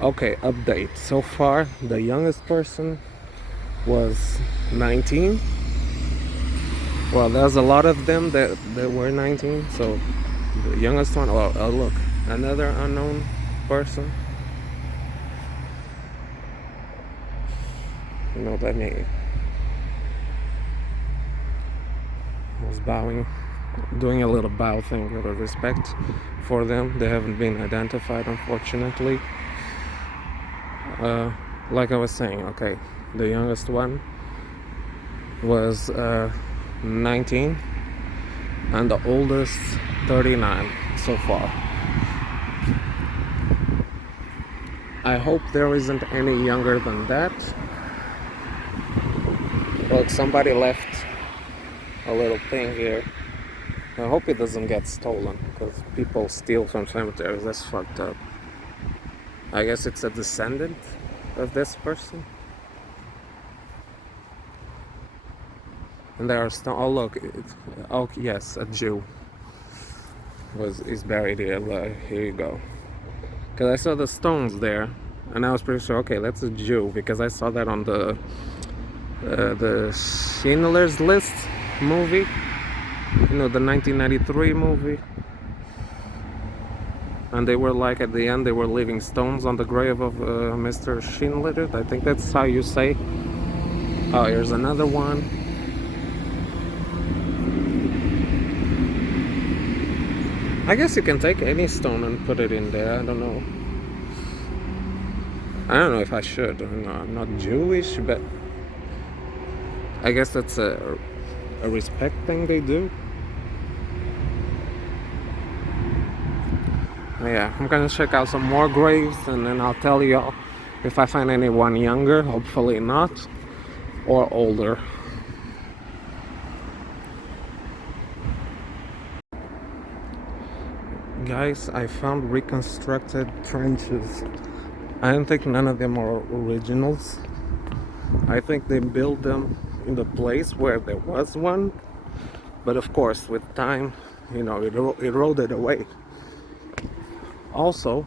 Okay, update. So far, the youngest person was 19. Well, there's a lot of them that were 19. So the youngest one, oh look, another unknown person. Let me. I was bowing, doing a little bow thing out of respect for them. They haven't been identified, unfortunately. Like I was saying, okay, the youngest one was 19, and the oldest 39 so far. I hope there isn't any younger than that. Look, somebody left a little thing here. I hope it doesn't get stolen, because people steal from cemeteries. That's fucked up. I guess it's a descendant of this person. And there are oh look, oh yes, a Jew is buried here. Here you go. Because I saw the stones there, and I was pretty sure, okay, that's a Jew, because I saw that on the Schindler's List movie, the 1993 movie. And they were like, at the end, they were leaving stones on the grave of Mr. Schindler. I think that's how you say. Oh, here's another one. I guess you can take any stone and put it in there. I don't know. I don't know if I should. I'm not Jewish, but I guess that's a respect thing they do. Yeah, I'm gonna check out some more graves, and then I'll tell y'all if I find anyone younger. Hopefully not, or older. Guys, I found Reconstructed Trenches. I don't think none of them are originals. I think they built them in the place where there was one, but of course with time, it eroded away. Also,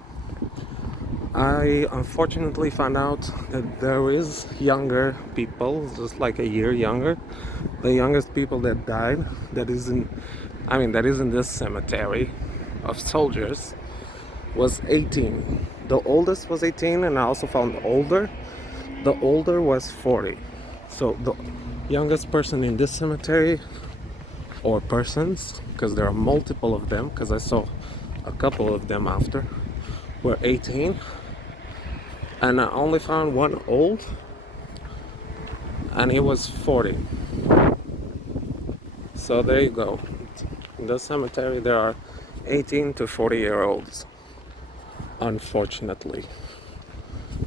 I unfortunately found out that there is younger people, just like a year younger. The youngest people that died, that is in this cemetery of soldiers, was 18. The oldest was 18, and I also found older. The older was 40. So the youngest person in this cemetery, or persons, because there are multiple of them, because I saw a couple of them after, were 18, and I only found one old, and he was 40. So there you go. In the cemetery there are 18 to 40-year-olds, unfortunately,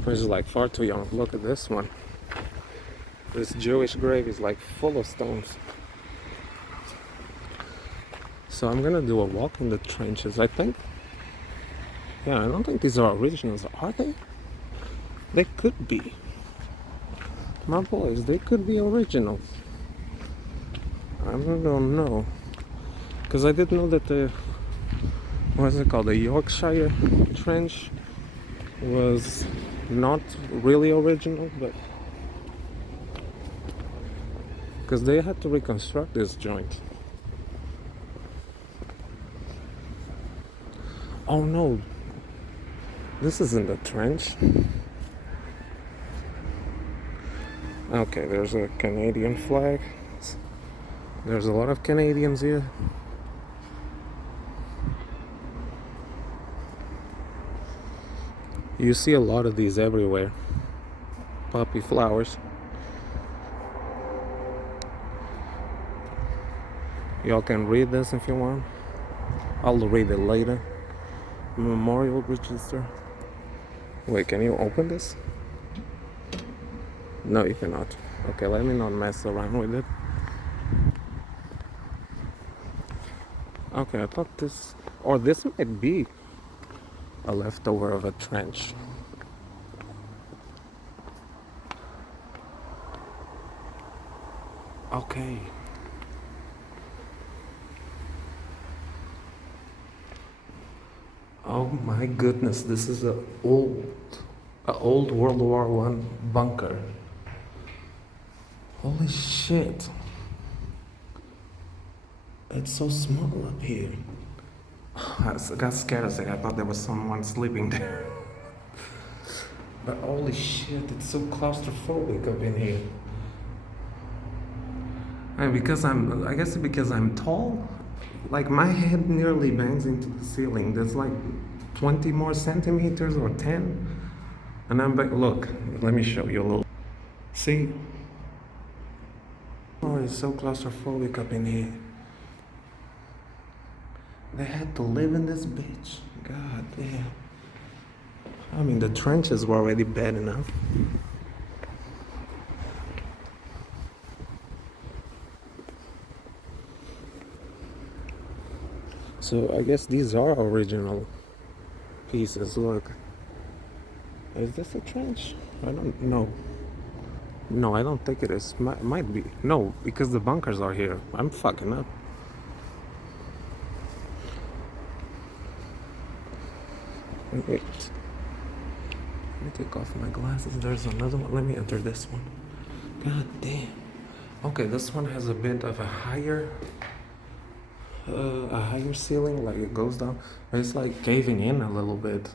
which is like far too young. Look at this one. This Jewish grave is like full of stones. So I'm gonna do a walk in the trenches, I think. Yeah, I don't think these are originals, are they? They could be. My boys, they could be originals. I don't know. Because I did know that what's it called? The Yorkshire Trench was not really original, but because they had to reconstruct this joint. Oh no, this isn't the trench. Okay, there's a Canadian flag. There's a lot of Canadians here. You see a lot of these everywhere. Poppy flowers. Y'all can read this if you want. I'll read it later. Memorial register. Wait, can you open this? No, you cannot. Okay, let me not mess around with it. Okay, I thought this, or this might be a leftover of a trench. Okay. Oh my goodness, this is a old World War I bunker. Holy shit. It's so small up here. I got scared a second. I thought there was someone sleeping there. But holy shit, it's so claustrophobic up in here. And I guess because I'm tall, like my head nearly bangs into the ceiling. There's like 20 more centimeters or 10. And I'm back, look, let me show you a little. See? Oh, it's so claustrophobic up in here. They had to live in this bitch. God damn. I mean, the trenches were already bad enough. So I guess these are original pieces. Look. Is this a trench? I don't know. No, I don't think it is. Might be. No, because the bunkers are here. I'm fucking up. Wait. Let me take off my glasses. There's another one. Let me enter this one. God damn. Okay, this one has a bit of a higher ceiling, like it goes down. It's like caving in a little bit.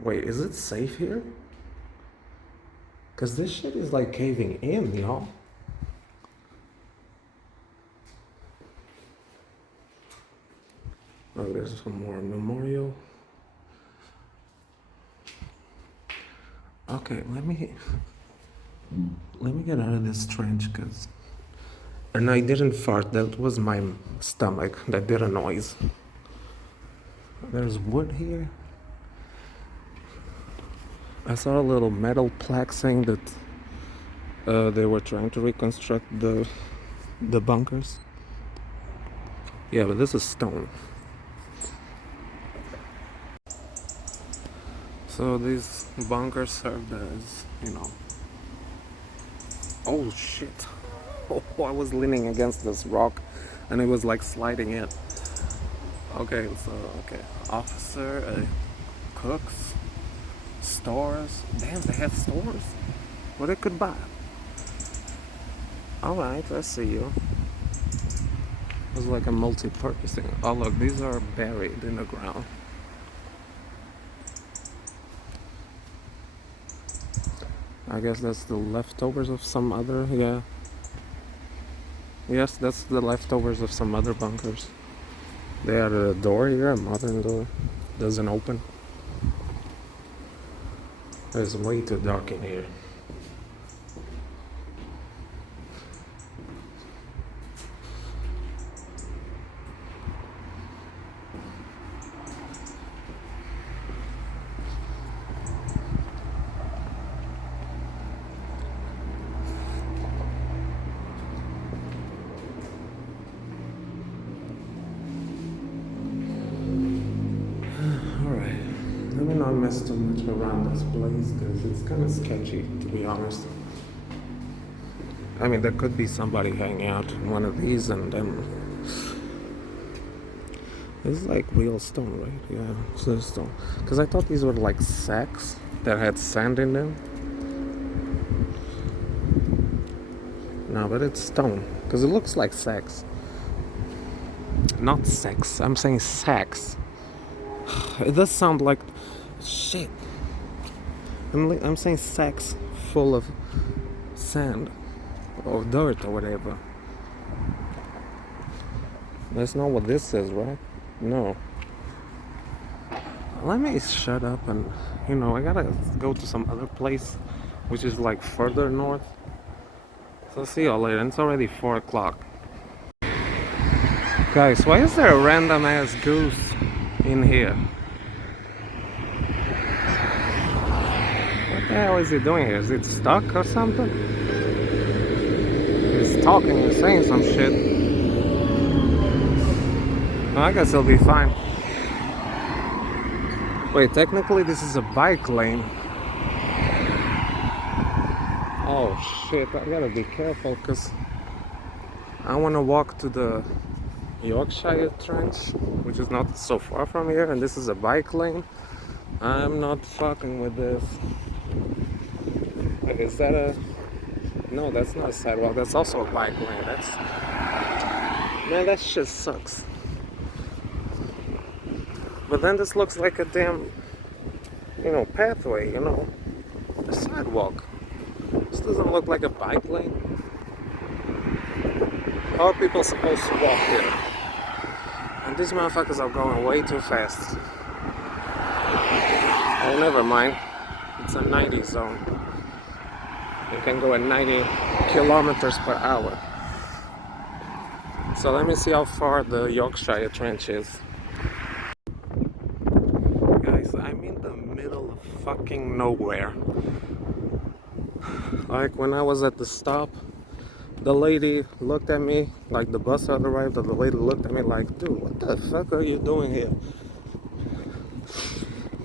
Wait, is it safe here? Cause this shit is like caving in, y'all. Oh, there's some more memorial. Okay, let me get out of this trench, cause. And I didn't fart. That was my stomach that did a noise. There's wood here. I saw a little metal plaque saying that they were trying to reconstruct the bunkers. Yeah, but this is stone. So these bunkers served as, oh shit. Oh, I was leaning against this rock and it was like sliding in. Okay, officer, cooks, stores. Damn, they have stores where they could buy. Alright, I see you. It was like a multi-purpose thing. Oh look, these are buried in the ground. I guess that's the leftovers of some other, yeah. Yes, that's the leftovers of some other bunkers. They had a door here, a modern door. Doesn't open. It's way too dark in here. Let me not mess too much around this place because it's kind of sketchy, to be honest. I mean, there could be somebody hanging out in one of these and then This is like real stone, right? Yeah, it's a stone. Because I thought these were like sacks that had sand in them. No, but it's stone. Because it looks like sacks. Not sex, I'm saying sacks. It does sound like shit. I'm saying sacks full of sand or dirt or whatever. That's not what this says, right? No. Let me shut up and, I gotta go to some other place, which is like further north. So see y'all later. It's already 4 o'clock. Guys, why is there a random ass goose in here? What the hell is he doing here? Is it stuck or something? He's talking and saying some shit. Well, I guess he'll be fine. Wait, technically this is a bike lane. Oh shit, I gotta be careful because I want to walk to the Yorkshire Trench, which is not so far from here, and this is a bike lane. I'm not fucking with this. Wait, is that a... No, that's not a sidewalk, that's also a bike lane. Man, that shit sucks. But then this looks like a damn, pathway, a sidewalk. This doesn't look like a bike lane. How are people supposed to walk here? And these motherfuckers are going way too fast. Oh, never mind. It's a 90 zone. You can go at 90 kilometers per hour. So let me see how far the Yorkshire Trench is. Guys, I'm in the middle of fucking nowhere. Like when I was at the stop, the lady looked at me, like the bus had arrived, and the lady looked at me like, dude, what the fuck are you doing here?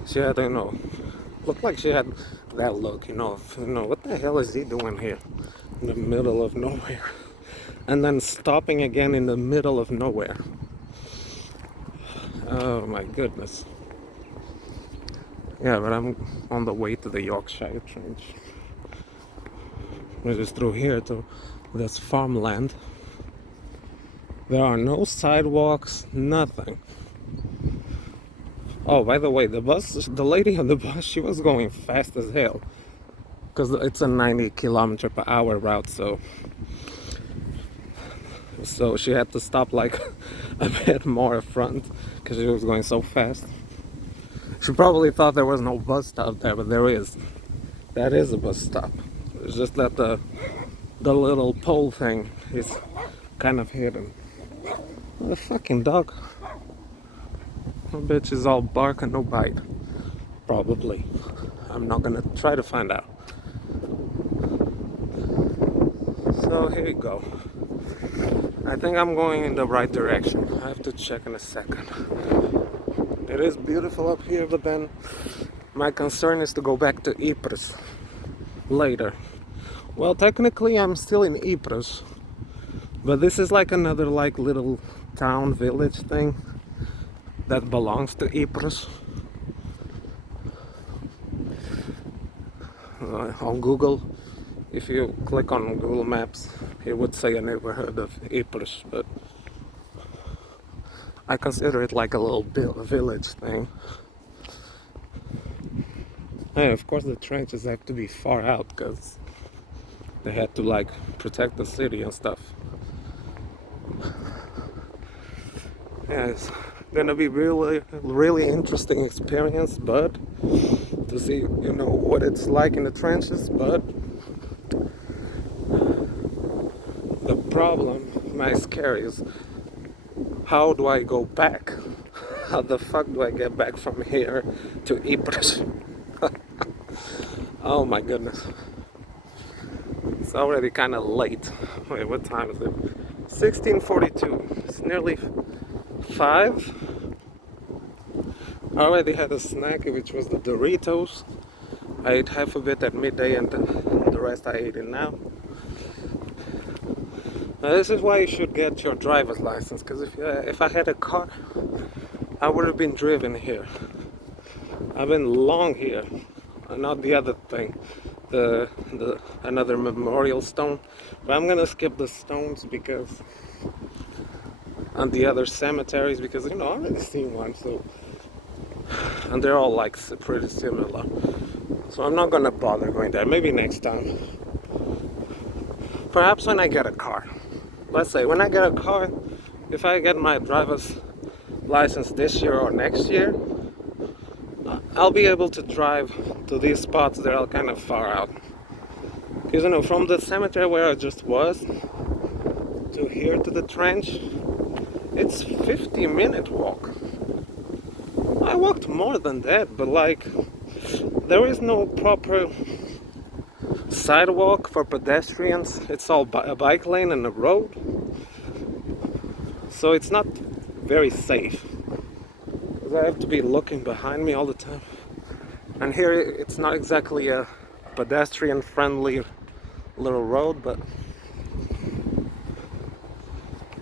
She had, looked like she had that look, what the hell is he doing here in the middle of nowhere? And then stopping again in the middle of nowhere. Oh my goodness. Yeah, but I'm on the way to the Yorkshire Trench, which is through here to this farmland. There are no sidewalks, nothing. Oh, by the way, the lady on the bus, she was going fast as hell. Because it's a 90 kilometer per hour route, so she had to stop like a bit more up front because she was going so fast. She probably thought there was no bus stop there, but there is. That is a bus stop. It's just that the little pole thing is kind of hidden. The fucking dog. The bitch is all bark and no bite. Probably. I'm not gonna try to find out. So here we go. I think I'm going in the right direction. I have to check in a second. It is beautiful up here, but then my concern is to go back to Ypres later. Well, technically I'm still in Ypres, but this is like another little town village thing that belongs to Ypres. On Google, if you click on Google Maps, it would say a neighborhood of Ypres, but I consider it like a little village thing. And of course the trenches have to be far out because they had to protect the city and stuff. Yeah, it's gonna be really interesting experience, but to see what it's like in the trenches. But the problem, my scare is, how do I go back? How the fuck do I get back from here to Ypres? Oh my goodness. It's already kind of late. Wait, what time is it? 16:42. It's nearly 5. I already had a snack, which was the Doritos. I ate half of it at midday, and the rest I ate it now. Now this is why you should get your driver's license, because if I had a car, I would have been driven here. I've been long here. Not the other thing, the another memorial stone. But I'm gonna skip the stones because on the other cemeteries, because you know I already seen one, so and they're all like pretty similar. So I'm not gonna bother going there. Maybe next time. Perhaps when I get a car. Let's say when I get a car, if I get my driver's license this year or next year, I'll be able to drive to these spots that are kind of far out. Because you know, from the cemetery where I just was to here to the trench, it's 50-minute walk. I walked more than that, but like there is no proper sidewalk for pedestrians. It's all a bike lane and a road, so it's not very safe because I have to be looking behind me all the time. And here it's not exactly a pedestrian friendly little road, but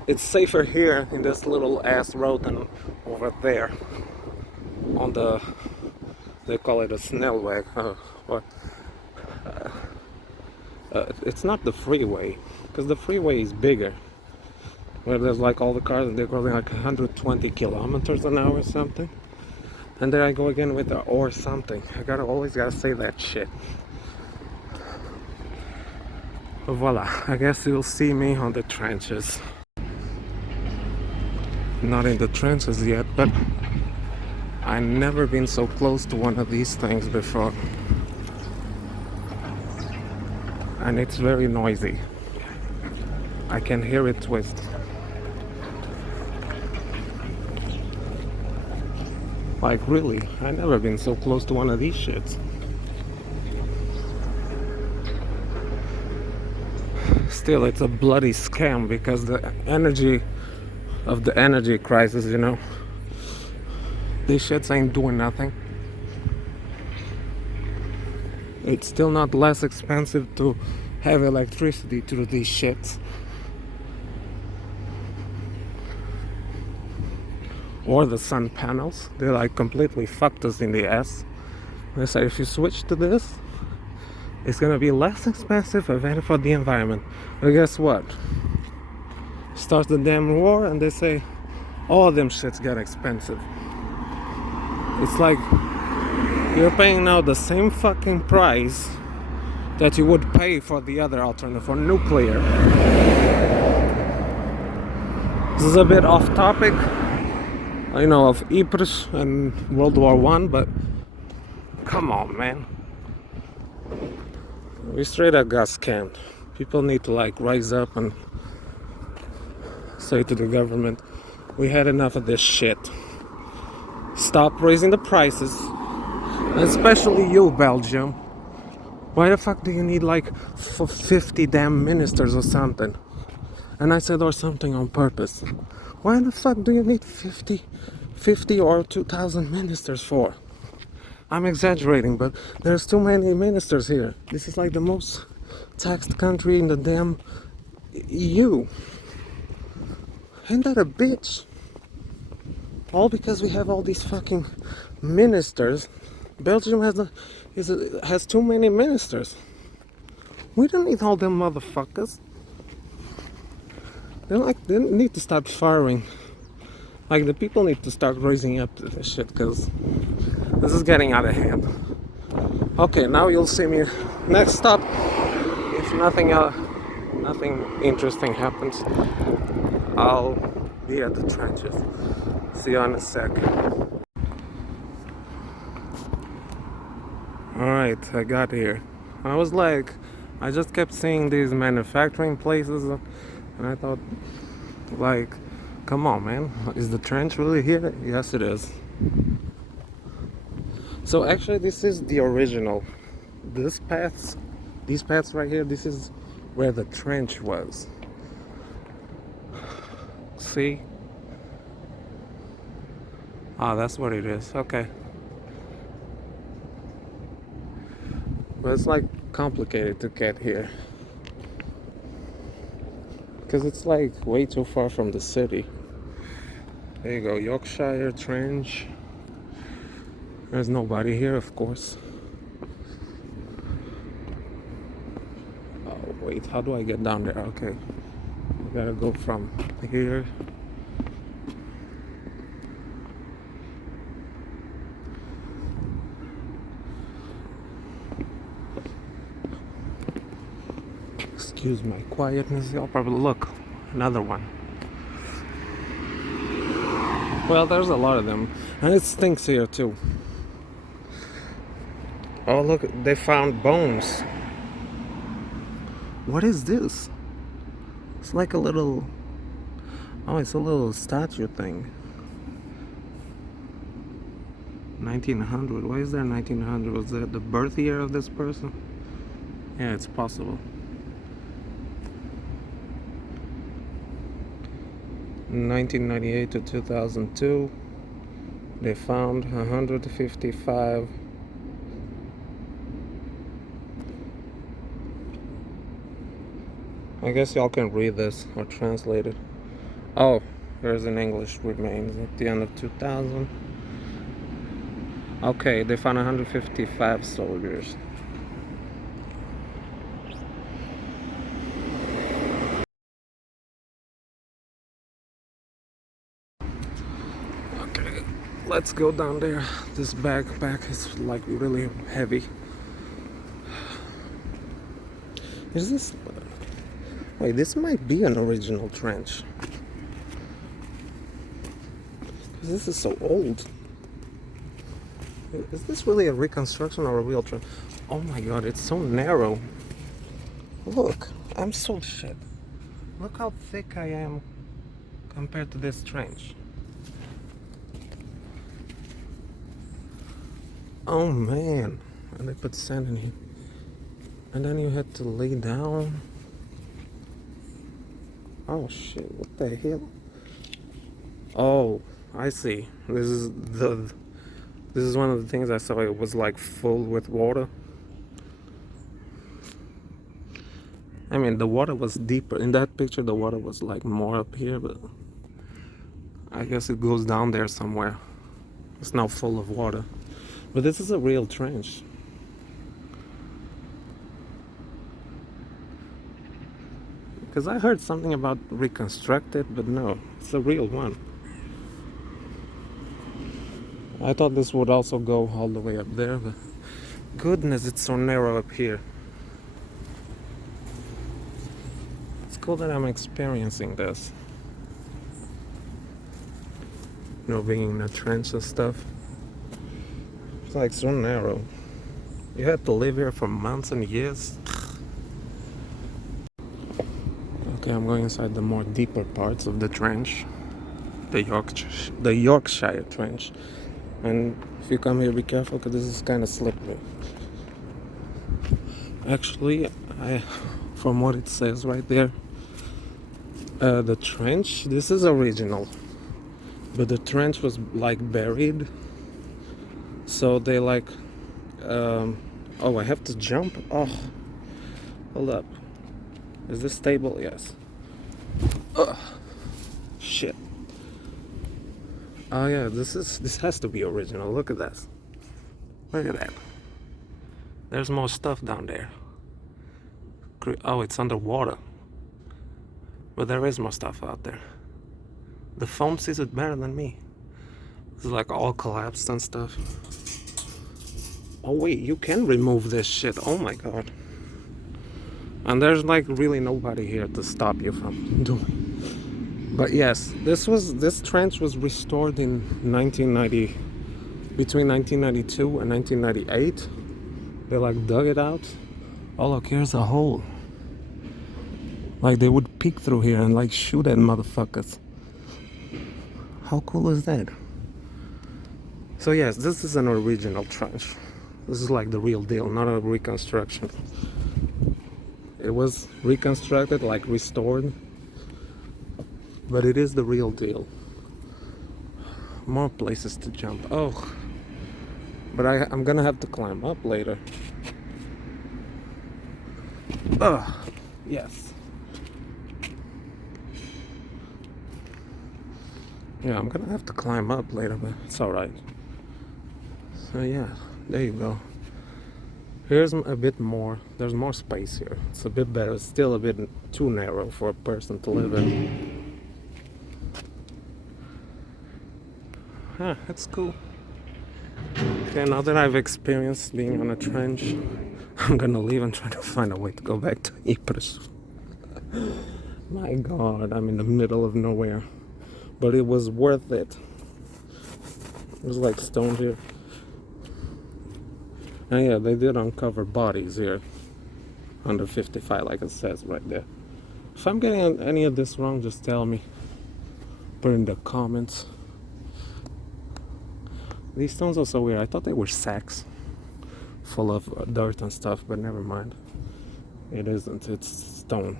it's safer here in this little ass road than over there on the, they call it a snellweg, or it's not the freeway, because the freeway is bigger, where there's like all the cars and they're going like 120 kilometers an hour or something. And there I go again with the or something. I always gotta say that shit. But voila, I guess you'll see me on the trenches. Not in the trenches yet, but I've never been so close to one of these things before. And it's very noisy. I can hear it twist. Like really, I've never been so close to one of these shits. Still, it's a bloody scam because the energy of the energy crisis, you know, these shits ain't doing nothing. It's still not less expensive to have electricity through these shits. Or the sun panels. They like completely fucked us in the ass. They say if you switch to this, it's gonna be less expensive event for the environment. But guess what? Starts the damn war and they say all them shits get expensive. It's like you're paying now the same fucking price that you would pay for the other alternative, for nuclear. This is a bit off topic, you know, of Ypres and World War I, but come on, man. We straight up got scammed. People need to like rise up and say to the government, we had enough of this shit. Stop raising the prices. Especially you, Belgium. Why the fuck do you need like 50 damn ministers or something? And I said or something on purpose. Why the fuck do you need 50 or 2,000 ministers for? I'm exaggerating, but there's too many ministers here. This is like the most taxed country in the damn EU. Ain't that a bitch? All because we have all these fucking ministers. Belgium has too many ministers. We don't need all them motherfuckers. They need to start firing. Like the people need to start raising up to this shit, because this is getting out of hand. Okay, now you'll see me next stop. If nothing interesting happens, I'll be at the trenches. See you in a sec. Alright, I got here. I just kept seeing these manufacturing places, and I thought, like, come on, man, is the trench really here? Yes, it is. So actually, this is the original. These paths right here, this is where the trench was. See? Ah, that's what it is. Okay. But it's like complicated to get here, because it's like way too far from the city. There you go, Yorkshire Trench. There's nobody here, of course. Oh, wait, how do I get down there? Okay, I gotta go from here. Excuse my quietness. Y'all probably look, another one. Well, there's a lot of them, and it stinks here too. Oh, look, they found bones. What is this? It's like a little... Oh, it's a little statue thing. 1900. Why is there 1900? Was that the birth year of this person? Yeah, it's possible. 1998 to 2002, they found 155. I guess y'all can read this or translate it. Oh, here's an English remains at the end of 2000. Okay, they found 155 soldiers. Okay, let's go down there. This backpack is like really heavy. Is this... Wait, this might be an original trench. This is so old. Is this really a reconstruction or a real trench? Oh my god, it's so narrow. Look, I'm so shit. Look how thick I am compared to this trench. Oh man. And they put sand in here. And then you had to lay down. Oh shit, what the hell? Oh, I see. This is one of the things I saw. It was like full with water. I mean, the water was deeper. In that picture, the water was like more up here, but I guess it goes down there somewhere. It's now full of water. But this is a real trench. Because I heard something about reconstructed, but no, it's a real one. I thought this would also go all the way up there, but goodness, it's so narrow up here. It's cool that I'm experiencing this. You know, being in a trench and stuff. It's like so narrow. You had to live here for months and years. Okay, I'm going inside the more deeper parts of the trench. The Yorkshire Trench. And if you come here, be careful because this is kind of slippery. Actually, from what it says right there, the trench, this is original. But the trench was like buried. So they like... oh, I have to jump? Oh, hold up. Is this stable? Yes. Ugh. Shit. Oh yeah, this has to be original. Look at this. Look at that. There's more stuff down there. Oh, it's underwater. But there is more stuff out there. The foam sees it better than me. It's like all collapsed and stuff. Oh wait, you can remove this shit. Oh my god. And there's like really nobody here to stop you from doing. But yes, this trench was restored in 1990, between 1992 and 1998. They like dug it out. Oh look, here's a hole. Like they would peek through here and like shoot at motherfuckers. How cool is that? So yes, this is an original trench. This is like the real deal, not a reconstruction. It was reconstructed, like restored. But it is the real deal. More places to jump. Oh. But I'm gonna have to climb up later. Ugh. Yes. Yeah, I'm gonna have to climb up later, but it's alright. So yeah, there you go. Here's a bit more. There's more space here. It's a bit better. It's still a bit too narrow for a person to live in. Huh, that's cool. Okay, now that I've experienced being on a trench, I'm gonna leave and try to find a way to go back to Ypres. My god, I'm in the middle of nowhere. But it was worth it. There's like stones here. And yeah, they did uncover bodies here. Under 55, like it says right there. If I'm getting any of this wrong, just tell me. Put in the comments. These stones are so weird. I thought they were sacks full of dirt and stuff, but never mind. It isn't. It's stone.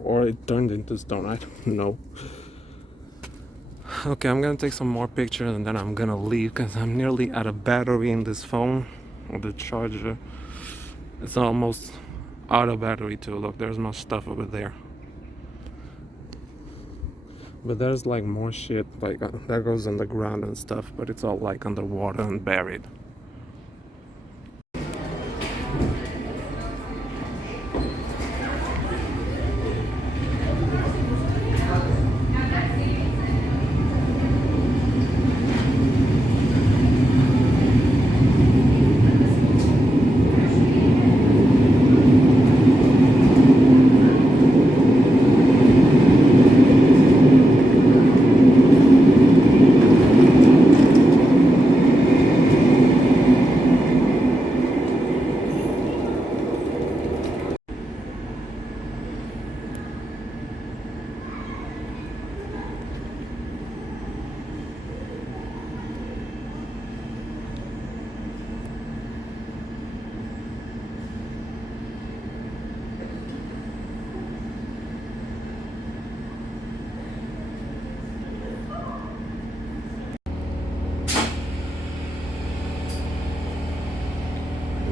Or it turned into stone. I don't know. Okay, I'm gonna take some more pictures and then I'm gonna leave because I'm nearly out of battery in this phone. Or the charger. It's almost out of battery too. Look, there's more stuff over there. But there's like more shit like that goes on the ground and stuff, but it's all like underwater and buried.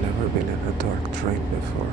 Never been in a dark train before.